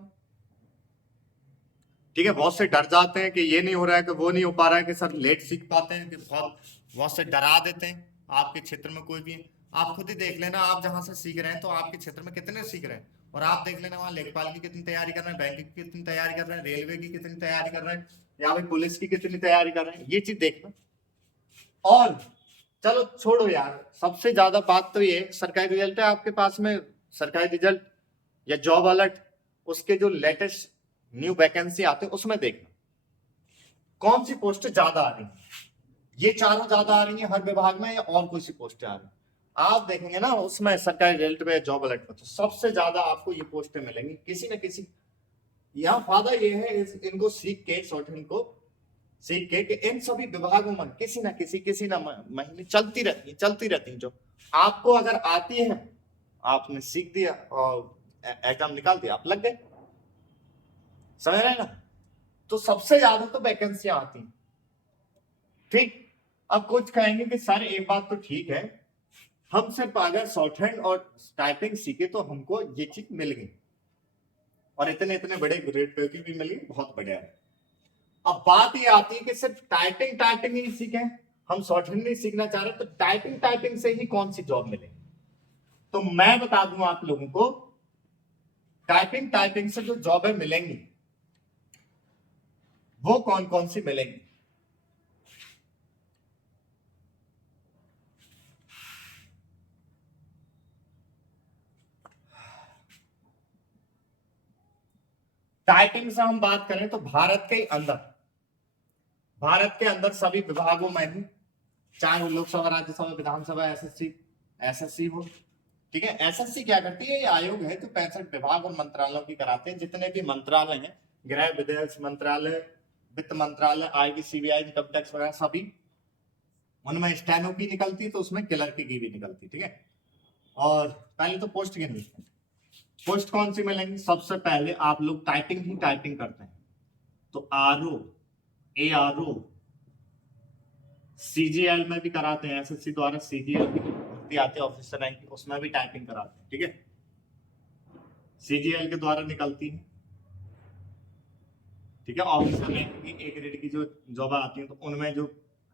ठीक है, बहुत से डर जाते हैं कि ये नहीं हो रहा है, कि वो नहीं हो पा रहा है, कि सर लेट सीख पाते हैं, कि बहुत से डरा देते हैं। आपके क्षेत्र में कोई भी, आप खुद ही देख लेना, आप जहां से सीख रहे हैं तो आपके क्षेत्र में कितने सीख रहे हैं, और आप देख लेना वहां लेखपाल की कितनी तैयारी कर रहे हैं, बैंक की कितनी तैयारी कर रहे हैं, रेलवे की कितनी तैयारी कर रहे हैं, या फिर पुलिस की कितनी तैयारी कर रहे हैं, ये चीज देखना। और चलो छोड़ो यार, सबसे ज्यादा बात तो ये सरकारी रिजल्ट है आपके पास में, सरकारी रिजल्ट या जॉब अलर्ट, उसके जो लेटेस्ट न्यू वैकेंसी आते हैं उसमें देखना कौन सी पोस्ट ज्यादा आ रही है, ये चारों ज्यादा आ रही है हर विभाग में, या और कोई सी पोस्ट आ रही है। आप देखेंगे ना उसमें सरकारी रिजल्ट में, जॉब अलर्ट में, तो सबसे ज्यादा आपको ये पोस्टें मिलेंगी किसी न किसी। यहाँ फायदा ये है इनको सीख के, शॉर्ट हैंड को सीख के, कि इन सभी विभागों में किसी ना महीने चलती रहती है जो आपको अगर आती है, आपने सीख दिया और एग्जाम निकाल दिया, आप लग गए, समझ रहे हैं ना। तो सबसे ज्यादा तो वैकेंसियां आती हैं, ठीक। अब कुछ कहेंगे कि सर एक बात तो ठीक है, हम सिर्फ अगर शॉर्ट हैंड और टाइपिंग सीखे तो हमको ये चीज मिल गई, और इतने इतने बड़े ग्रेड पे की भी मिल गई, बहुत बढ़िया है। अब बात ये आती है कि सिर्फ टाइपिंग ही सीखे, हम शॉर्ट हैंड नहीं सीखना चाह रहे, तो टाइपिंग से ही कौन सी जॉब मिलेगी। तो मैं बता दूं आप लोगों को, टाइपिंग से जो जॉबें मिलेंगी वो कौन कौन सी मिलेंगी। टाइपिंग से हम बात करें तो भारत के अंदर सभी विभागों में ही, चाहे वो लोकसभा, राज्यसभा, विधानसभा, एसएससी हो, ठीक है। एसएससी क्या करती है, ये आयोग है जो 65 विभाग और मंत्रालयों की कराते हैं। जितने भी मंत्रालय हैं, गृह विदेश मंत्रालय, वित्त मंत्रालय, आईबी, सीबीआई, इनकम टैक्स वगैरह सभी, उनमें स्टेनो की निकलती तो उसमें क्लर्क की भी निकलती, ठीक है। और पहले तो पोस्ट की निकलती, पोस्ट कौन सी मिलेंगी, सबसे पहले आप लोग टाइपिंग करते हैं तो आरओ, एआरओ, सीजीएल में भी कराते हैं, एसएससी द्वारा सीजीएल की भर्ती आती है ऑफिसर रैंक की, उसमें भी टाइपिंग कराते हैं, ठीक है। सीजीएल के द्वारा निकलती है, ठीक है। ऑफिसर रैंक की एक ग्रेड की जो जॉब आती है तो उनमें जो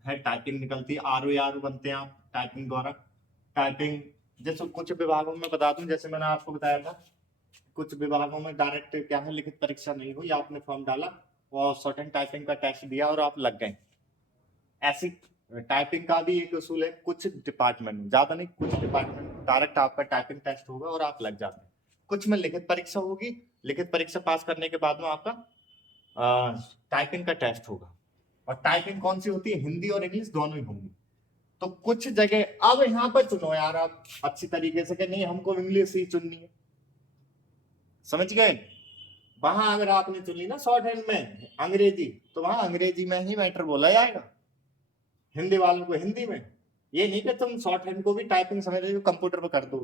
है टाइपिंग निकलती है। आरओ बनते हैं आप टाइपिंग द्वारा। टाइपिंग जैसे कुछ विभागों में बता दूं, जैसे मैंने आपको बताया था, कुछ विभागों में डायरेक्ट क्या है, लिखित परीक्षा नहीं हुई, आपने फॉर्म डाला और सर्टेन टाइपिंग का टेस्ट दिया और आप लग गए। ऐसी टाइपिंग का भी एक उसूल है, कुछ डिपार्टमेंट, ज्यादा नहीं, कुछ डिपार्टमेंट डायरेक्ट आपका टाइपिंग टेस्ट होगा और आप लग जाते हैं। कुछ में लिखित परीक्षा होगी, लिखित परीक्षा पास करने के बाद में आपका टाइपिंग का टेस्ट होगा। और टाइपिंग कौन सी होती है, हिंदी और इंग्लिश दोनों ही होंगी। तो कुछ जगह अब यहाँ पर चुनो यार आप अच्छी तरीके से कि नहीं हमको इंग्लिश ही चुननी है, समझ गए। वहां अगर आपने चुनी ना शॉर्ट हैंड में अंग्रेजी, तो वहां अंग्रेजी में ही मैटर बोला जाएगा, हिंदी वालों को हिंदी में। ये नहीं कि तुम शॉर्ट हैंड को भी टाइपिंग समझ रहे हो कंप्यूटर पर कर दो।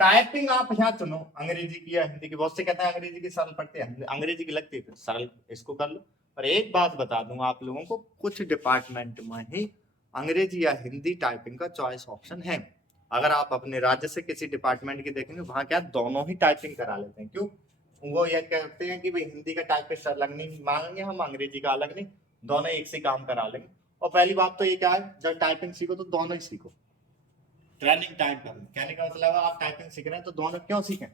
टाइपिंग आप यहाँ चुनो अंग्रेजी की या हिंदी की। बहुत से कहते हैं अंग्रेजी की सरल पढ़ते हैं, अंग्रेजी की लगती है सरल, इसको कर लो। पर एक बात बता दूं आप लोगों को, कुछ डिपार्टमेंट में ही अंग्रेजी या हिंदी टाइपिंग का चॉइस ऑप्शन है। अगर आप अपने राज्य से किसी डिपार्टमेंट की देखेंगे, वहां क्या दोनों ही टाइपिंग करा लेते हैं। क्यों, वो ये कहते हैं कि भाई हिंदी का टाइपिस्ट अलग नहीं मांगेंगे हम, अंग्रेजी का अलग नहीं, दोनों एक से काम करा लेंगे। और पहली बात तो ये क्या है, जब टाइपिंग सीखो तो दोनों ही सीखो, ट्रेनिंग टाइम पर। कहने का मतलब है आप टाइपिंग सीख रहे हैं तो दोनों क्यों सीखें,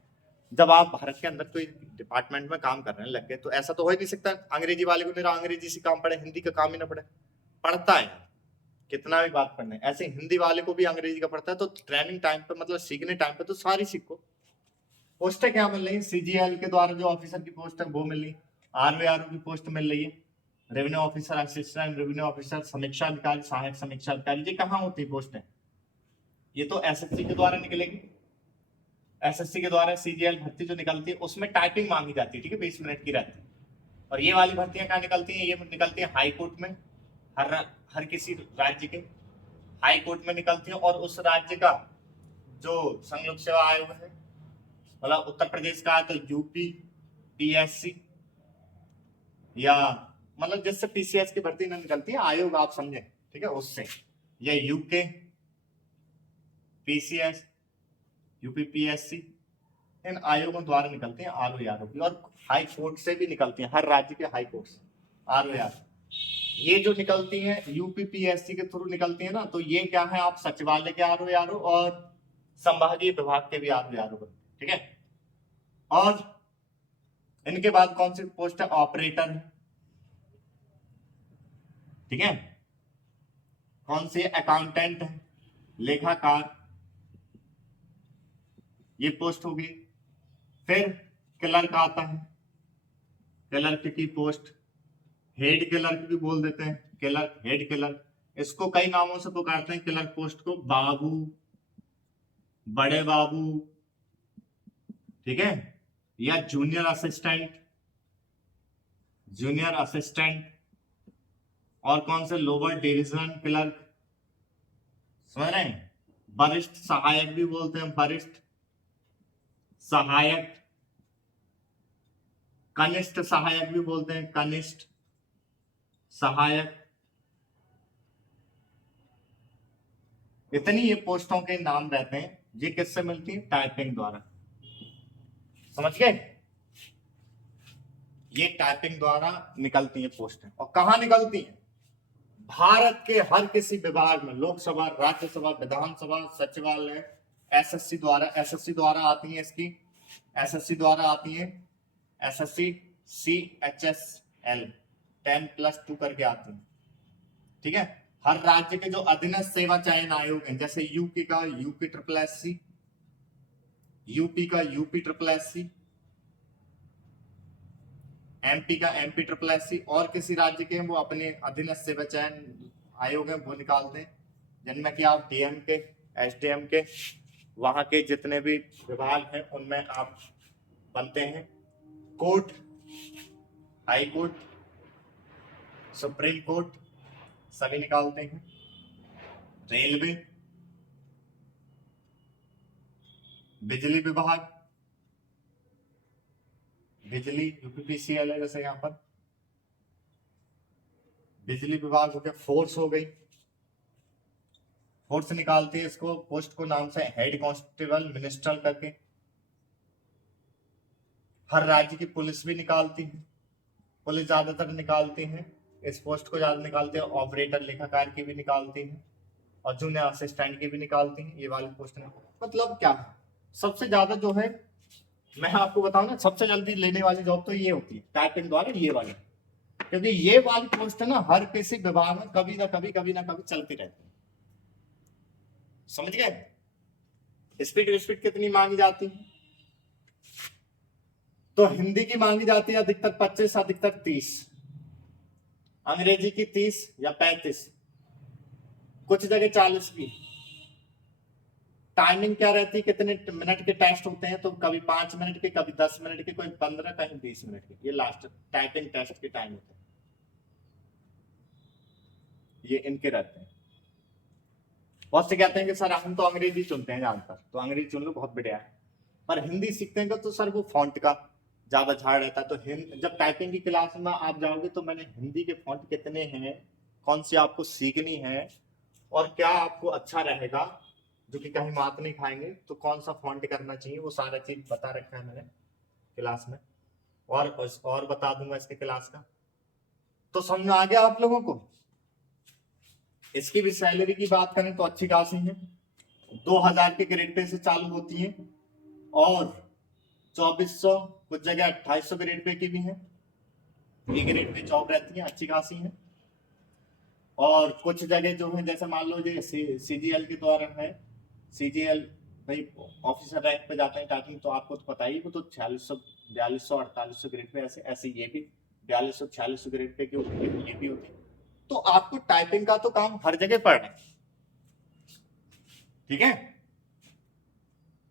जब आप भारत के अंदर कोई डिपार्टमेंट में काम करने लग गए तो ऐसा तो हो ही नहीं सकता अंग्रेजी वाले को मेरा अंग्रेजी से काम पड़े, हिंदी का काम ही ना पड़े। पढ़ता है कितना भी बात पढ़ने, ऐसे हिंदी वाले को भी अंग्रेजी का पड़ता है। तो ट्रेनिंग टाइम पे मतलब सीखने टाइम पे तो सारी सीखो। पोस्टें क्या मिल रही है, सीजीएल के द्वारा जो ऑफिसर की पोस्ट है वो मिल रही है, आरओ की पोस्ट मिल रही है, revenue officer, assistant revenue officer, समीक्षा अधिकारी, सहायक समीक्षा अधिकारी। ये कहाँ होती है पोस्टें, ये तो एसएससी के द्वारा निकलेगी। एसएससी के द्वारा सीजीएल भर्ती जो निकलती है उसमें टाइपिंग मांगी जाती है, ठीक है, 20 मिनट की रहती है। और ये वाली भर्तियां क्या निकलती हैं, ये निकलती है हाई कोर्ट में, हर किसी राज्य के हाई कोर्ट में निकलती है। और उस राज्य का जो संघ लोक सेवा आयोग है, मतलब उत्तर प्रदेश का है तो यूपी पीएससी, या मतलब जिससे पीसीएस की भर्ती न निकलती है आयोग आप समझे, ठीक है, उससे, या यूके पीसीएस, यूपीपीएससी, इन आयोगों द्वारा निकलते हैं आरओ की। और हाई कोर्ट से भी निकलती हैं, हर राज्य के हाई कोर्ट से आरओ। ये जो निकलती हैं यूपीपीएससी के थ्रू निकलती है ना, तो ये क्या है, आप सचिवालय के आरओ और संभागीय विभाग के भी आरओ, ठीक है। और इनके बाद कौन सी पोस्ट है, ऑपरेटर, ठीक है। कौन सी, अकाउंटेंट है, लेखाकार, ये पोस्ट होगी। फिर क्लर्क आता है, क्लर्क की पोस्ट, हेड क्लर्क भी बोल देते हैं, क्लर्क, हेड क्लर्क, इसको कई नामों से पुकारते हैं क्लर्क पोस्ट को, बाबू, बड़े बाबू, ठीक है, या जूनियर असिस्टेंट, जूनियर असिस्टेंट। और कौन से, लोअर डिवीजन क्लर्क, समझ रहे हैं। वरिष्ठ सहायक भी बोलते हैं, वरिष्ठ सहायक, कनिष्ठ सहायक भी बोलते हैं, कनिष्ठ सहायक। इतनी ये पोस्टों के नाम रहते हैं। ये किससे मिलती है, टाइपिंग द्वारा, समझ गए। ये टाइपिंग द्वारा निकलती है पोस्टें। और कहां निकलती हैं, भारत के हर किसी विभाग में, लोकसभा, राज्यसभा, विधानसभा, सचिवालय, एसएससी द्वारा आती है इसकी, एसएससी द्वारा आती है, एसएससी CHSL 10+2 करके आती है। ठीक है, हर राज्य के जो अधीनस्थ सेवा चयन आयोग हैं, जैसे यूपी का UP SSC, यूपी का UP SSC, MP का MP SSC, और किसी राज्य के वो अपने अधीनस्थ सेवा चयन आयोग है वो निकालते हैं, जिनमें कि आप DM के, SDM के, वहां के जितने भी विभाग हैं उनमें आप बनते हैं। Court, high court, supreme court सभी निकालते हैं। रेलवे, बिजली विभाग, बिजली UPPCL है, जैसे यहां पर बिजली विभाग हो गया। फोर्स हो गई, फोर्स निकालती है इसको, पोस्ट को नाम से हेड कांस्टेबल मिनिस्ट्रल करके। हर राज्य की पुलिस भी निकालती है, पुलिस ज्यादातर निकालती है, इस पोस्ट को ज्यादा निकालते हैं। ऑपरेटर, लेखाकार की भी निकालती है, और जूनियर असिस्टेंट की भी निकालती है, ये वाली पोस्ट। मतलब क्या है, सबसे ज्यादा जो है, मैं आपको बताऊं ना, सबसे जल्दी लेने वाली जॉब तो ये होती है टाइपिंग द्वारा, ये वाली, क्योंकि ये वाली पोस्ट है ना हर किसी विभाग में कभी ना कभी चलती रहती है। समझ गए? स्पीड कितनी मांगी जाती है? तो हिंदी की मांगी जाती है अधिकतर 25, अधिकतर 30, अंग्रेजी की 30 या 35, कुछ जगह 40 भी। टाइमिंग क्या रहती है, कितने मिनट के टेस्ट होते हैं, तो कभी 5 मिनट के, कभी 10 मिनट के, कोई 15, कहीं 20 मिनट के, ये लास्ट टाइपिंग टेस्ट के टाइम होते हैं, ये इनके रहते हैं। बहुत से कहते हैं कि सर हम तो अंग्रेजी चुनते हैं ज्यादातर, तो अंग्रेजी चुन लो, बहुत बढ़िया है, पर हिंदी सीखते हैं तो सर वो फॉन्ट का ज्यादा झाड़ रहता है। तो जब टाइपिंग की क्लास में आप जाओगे तो मैंने हिंदी के फॉन्ट कितने हैं, कौन सी आपको सीखनी है, और क्या आपको अच्छा रहेगा, जो कि कहीं मात नहीं खाएंगे, तो कौन सा फॉन्ट करना चाहिए, वो सारा चीज बता रखा है मैंने क्लास में, और बता दूंगा इसके क्लास का। तो समझ में आ गया आप लोगों को? इसकी भी सैलरी की बात करें तो अच्छी खासी है, 2000 के ग्रेड पे से चालू होती है, और 2400, कुछ जगह 2800 ग्रेड पे की भी है, ये ग्रेड पे जॉब रहती है, अच्छी खासी है। और कुछ जगह जो है, जैसे मान लो ये CGL के द्वारा है, CGL भाई ऑफिसर रैंक पे जाते हैं टाइपिंग, तो आपको तो पता ही, वो तो 4600, 4200, 4800 ग्रेड पे, ऐसे ऐसे ये भी 4200, 4600 ग्रेड पे की होती है, ये भी होती है। तो आपको टाइपिंग का तो काम हर जगह पड़ना है, ठीक है?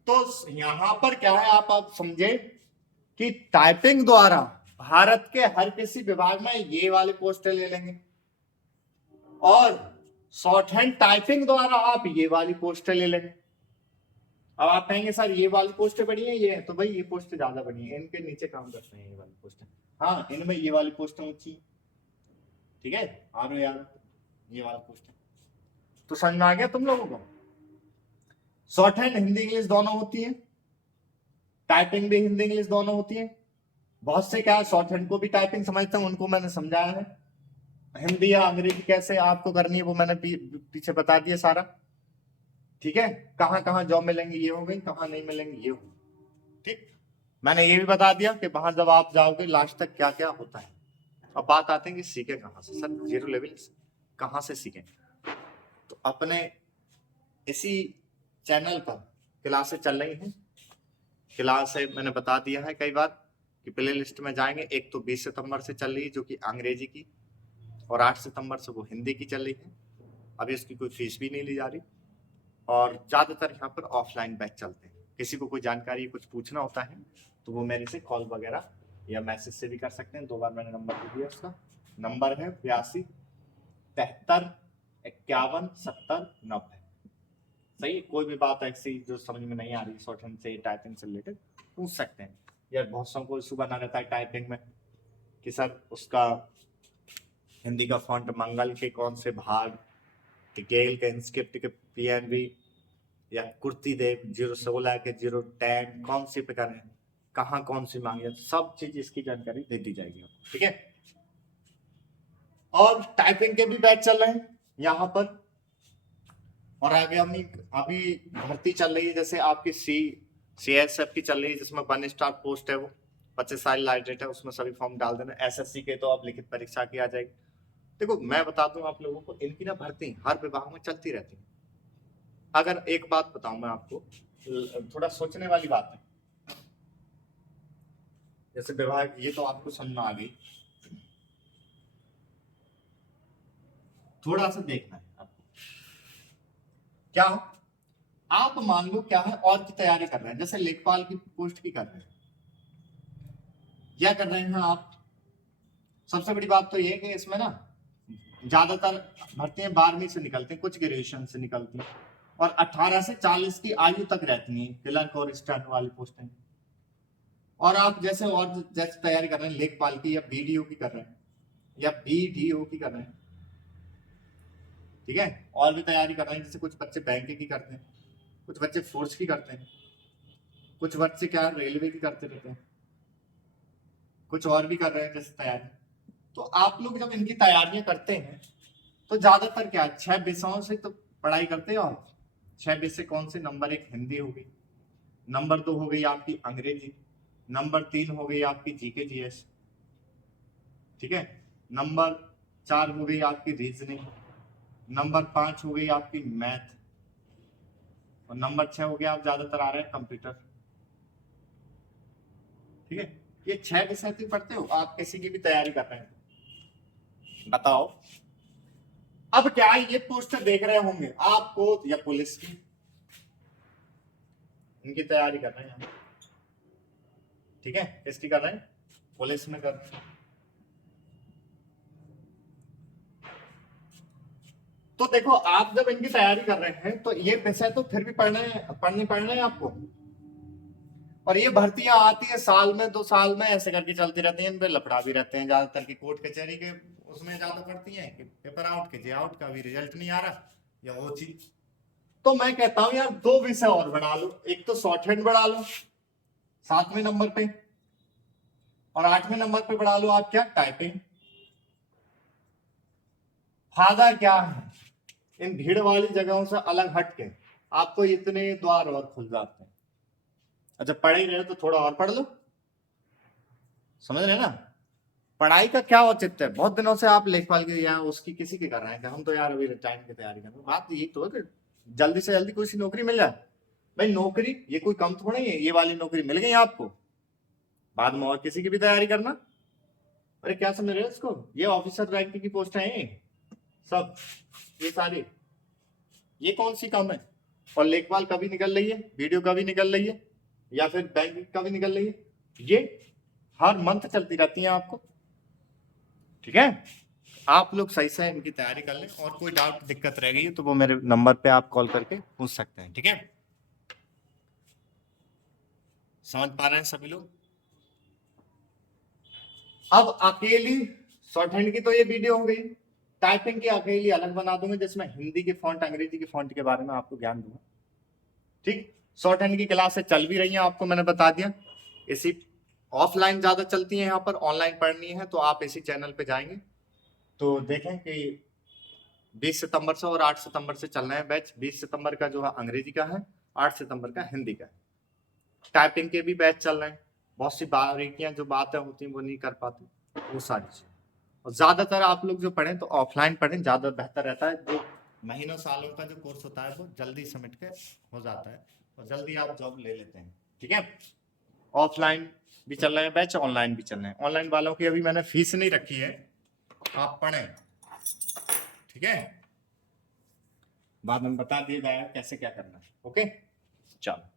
तो यहां पर क्या है, आप समझे कि टाइपिंग द्वारा भारत के हर किसी विभाग में ये वाले पोस्टें ले लेंगे, और शॉर्ट हैंड टाइपिंग द्वारा आप ये वाली पोस्टें ले लेंगे। अब आप कहेंगे सर ये वाली पोस्टें बड़ी है, ये है, तो भाई ये पोस्ट ज्यादा बड़ी है, इनके नीचे काम करते हैं ये वाली पोस्टें, हाँ इनमें ये वाली पोस्टें ऊंची, ठीक है, आ रहे यार, ये वाला पोस्ट है। तो समझ में आ गया तुम लोगों को? शॉर्ट हैंड हिंदी इंग्लिश दोनों होती है, टाइपिंग भी हिंदी इंग्लिश दोनों होती है। बहुत से क्या शॉर्ट हैंड को भी टाइपिंग समझते हैं, उनको मैंने समझाया है। हिंदी या अंग्रेजी कैसे आपको करनी है वो मैंने पीछे बता दिया सारा, ठीक है? कहाँ कहाँ जॉब मिलेंगी ये हो गई, कहाँ नहीं मिलेंगी ये हो, ठीक। मैंने ये भी बता दिया कि वहां जब आप जाओगे लास्ट तक क्या क्या होता है। अब बात आते हैं कि सीखे कहाँ से, सर 0 लेवल कहाँ से सीखें? तो अपने इसी चैनल पर क्लासेस चल रही हैं, क्लास है मैंने बता दिया है कई बार कि प्ले लिस्ट में जाएंगे। एक तो 20 सितंबर से चल रही है जो कि अंग्रेजी की, और 8 सितंबर से वो हिंदी की चल रही है। अभी इसकी कोई फीस भी नहीं ली जा रही, और ज्यादातर यहाँ पर ऑफलाइन बैच चलते हैं। किसी को कोई जानकारी कुछ पूछना होता है तो वो मेरे से कॉल वगैरह या मैसेज से भी कर सकते हैं। 2 बार मैंने नंबर दे दिया, उसका नंबर है 82 73 51 70 90। सही, कोई भी बात ऐसी जो समझ में नहीं आ रही शॉर्ट हैंड से, टाइपिंग से रिलेटेड, पूछ सकते हैं। या बहुत सौ को इशू बना रहता है टाइपिंग में कि सर उसका हिंदी का फॉन्ट मंगल के कौन से भाग, गेल के इंस्क्रिप्ट के PNB, या कुर्ती देव 016 के 010 कौन सी पे करें, कहाँ कौन सी मांगे, सब चीज इसकी जानकारी दे दी जाएगी आपको, ठीक है? और टाइपिंग के भी बैच चल रहे हैं यहाँ पर। और आगे अभी भर्ती चल रही है, जैसे आपकी CSF की चल रही है, जिसमें 1 स्टार पोस्ट है, वो 25 साल लास्ट डेट है, उसमें सभी फॉर्म डाल देना। SSC के तो अब लिखित परीक्षा की आ जाएगी। देखो मैं बता दूं आप लोगों को, इनकी ना भर्ती हर विभाग में चलती रहती है। अगर एक बात बताऊं मैं आपको, थोड़ा सोचने वाली बात है। जैसे विभाग, ये तो आपको समझ में आ गई, थोड़ा सा देखना है आपको। क्या आप मान लो क्या है, और की तैयारी कर रहे हैं, जैसे लेखपाल की पोस्ट की कर रहे हैं, क्या कर रहे हैं आप। सबसे बड़ी बात तो ये है कि इसमें ना ज्यादातर भर्तियां 12वीं से निकलती हैं, कुछ ग्रेजुएशन से निकलती हैं, और 18 से 40 की आयु तक रहती हैं क्लर्क और स्टाफ वाली पोस्टें। और आप जैसे तैयारी कर रहे हैं लेखपाल की, या BDO की कर रहे हैं, या BDO की कर रहे हैं, ठीक है, और भी तैयारी कर रहे हैं, जैसे कुछ बच्चे बैंक की करते हैं, कुछ बच्चे फोर्स की करते हैं, कुछ बच्चे क्या रेलवे की करते रहते हैं, कुछ और भी कर रहे हैं जैसे तैयारी। तो आप लोग जब इनकी तैयारियां करते हैं तो ज्यादातर क्या 6 विषयों से तो पढ़ाई करते हैं। और 6 विषय कौन से, नंबर 1 हिंदी हो गई, नंबर 2 हो गई आपकी अंग्रेजी, नंबर 3 हो गई आपकी GK GS, ठीक है, नंबर 4 हो गई आपकी रीजनिंग, नंबर 5 हो गई आपकी मैथ, और नंबर 6 हो गया आप ज्यादातर आ रहे हैं कंप्यूटर, ठीक है। ये 6 विषय तो पढ़ते हो आप, किसी की भी तैयारी कर रहे हैं, बताओ। अब क्या ये पोस्टर देख रहे होंगे आपको, या पुलिस की, इनकी तैयारी कर रहे हैं, ठीक है, किसकी कर रहे हैं, पुलिस में कर रहे हैं। तो देखो आप जब इनकी तैयारी कर रहे हैं तो ये विषय तो फिर भी पढ़ने हैं आपको। और ये भर्तियां आती है साल में 2 साल में, ऐसे करके चलती रहती हैं, इन पे लफड़ा भी रहते हैं ज्यादातर की कोर्ट कचहरी के, उसमें ज्यादा पड़ती हैं कि पेपर आउट के, जे आउट का भी रिजल्ट नहीं आ रहा, या वो चीज। तो मैं कहता हूं यार 2 विषय और बढ़ा लो, एक तो शॉर्ट हैंड बढ़ा लो 7वें नंबर पे, और 8वें नंबर पे बढ़ा लो आप क्या, टाइपिंग। फायदा क्या है, इन भीड़ वाली जगहों से अलग हटके आपको इतने द्वार और खुल जाते हैं। अच्छा पढ़ ही रहे हो तो थोड़ा और पढ़ लो, समझ रहे ना। पढ़ाई का क्या औचित्य है, बहुत दिनों से आप लेखपाल की या उसकी किसी की कर रहे हैं, हम तो यार अभी टाइम की तैयारी कर रहे हैं। बात ये तो है कि जल्दी से जल्दी कोई सी नौकरी मिल जाए। भाई नौकरी ये कोई कम थोड़ा ही है, ये वाली नौकरी मिल गई आपको, बाद में और किसी की भी तैयारी करना। अरे क्या समझ रहे हो इसको, ये ऑफिसर रैंक की पोस्ट है सब, ये सारी, ये कौन सी कम है। और लेखपाल कभी निकल रही है, वीडियो कभी निकल रही है, या फिर बैंक कभी निकल रही है, ये हर मंथ चलती रहती है आपको, ठीक है। आप लोग सही से इनकी तैयारी कर लें, और कोई डाउट दिक्कत रह गई है तो वो मेरे नंबर पे आप कॉल करके पूछ सकते हैं, ठीक है। समझ पा रहे हैं सभी लोग। अब अकेली शॉर्ट हैंड की तो ये वीडियो हो गई, टाइपिंग की अकेली अलग बना दूंगा, जिसमें हिंदी के फॉन्ट अंग्रेजी के फॉन्ट के बारे में आपको ज्ञान दूंगा, ठीक। शॉर्ट हैंड की क्लासेस चल भी रही हैं, आपको मैंने बता दिया। इसी ऑफलाइन ज्यादा चलती है यहाँ पर, ऑनलाइन पढ़नी है तो आप इसी चैनल पे जाएंगे तो देखें कि 20 सितंबर से और 8 सितंबर से चल रहे हैं बैच। 20 सितंबर का जो है अंग्रेजी का है, 8 सितंबर का हिंदी का है। टाइपिंग के भी बैच चल रहे हैं, बहुत सी बारीकियां जो बातें होती हैं वो नहीं कर पाती, वो सारी चीजें। और ज्यादातर आप लोग जो पढ़ें तो ऑफलाइन पढ़ें, ज्यादा बेहतर रहता है। जो महीनों सालों का जो कोर्स होता है वो जल्दी समेट के हो जाता है, और जल्दी आप जॉब ले लेते हैं, ठीक है। ऑफलाइन भी चल रहे हैं बैच, ऑनलाइन भी चल रहे हैं। ऑनलाइन वालों की अभी मैंने फीस नहीं रखी है, आप पढ़ें, ठीक है, बाद में बता दिया जाएगा कैसे क्या करना है, ओके चलो।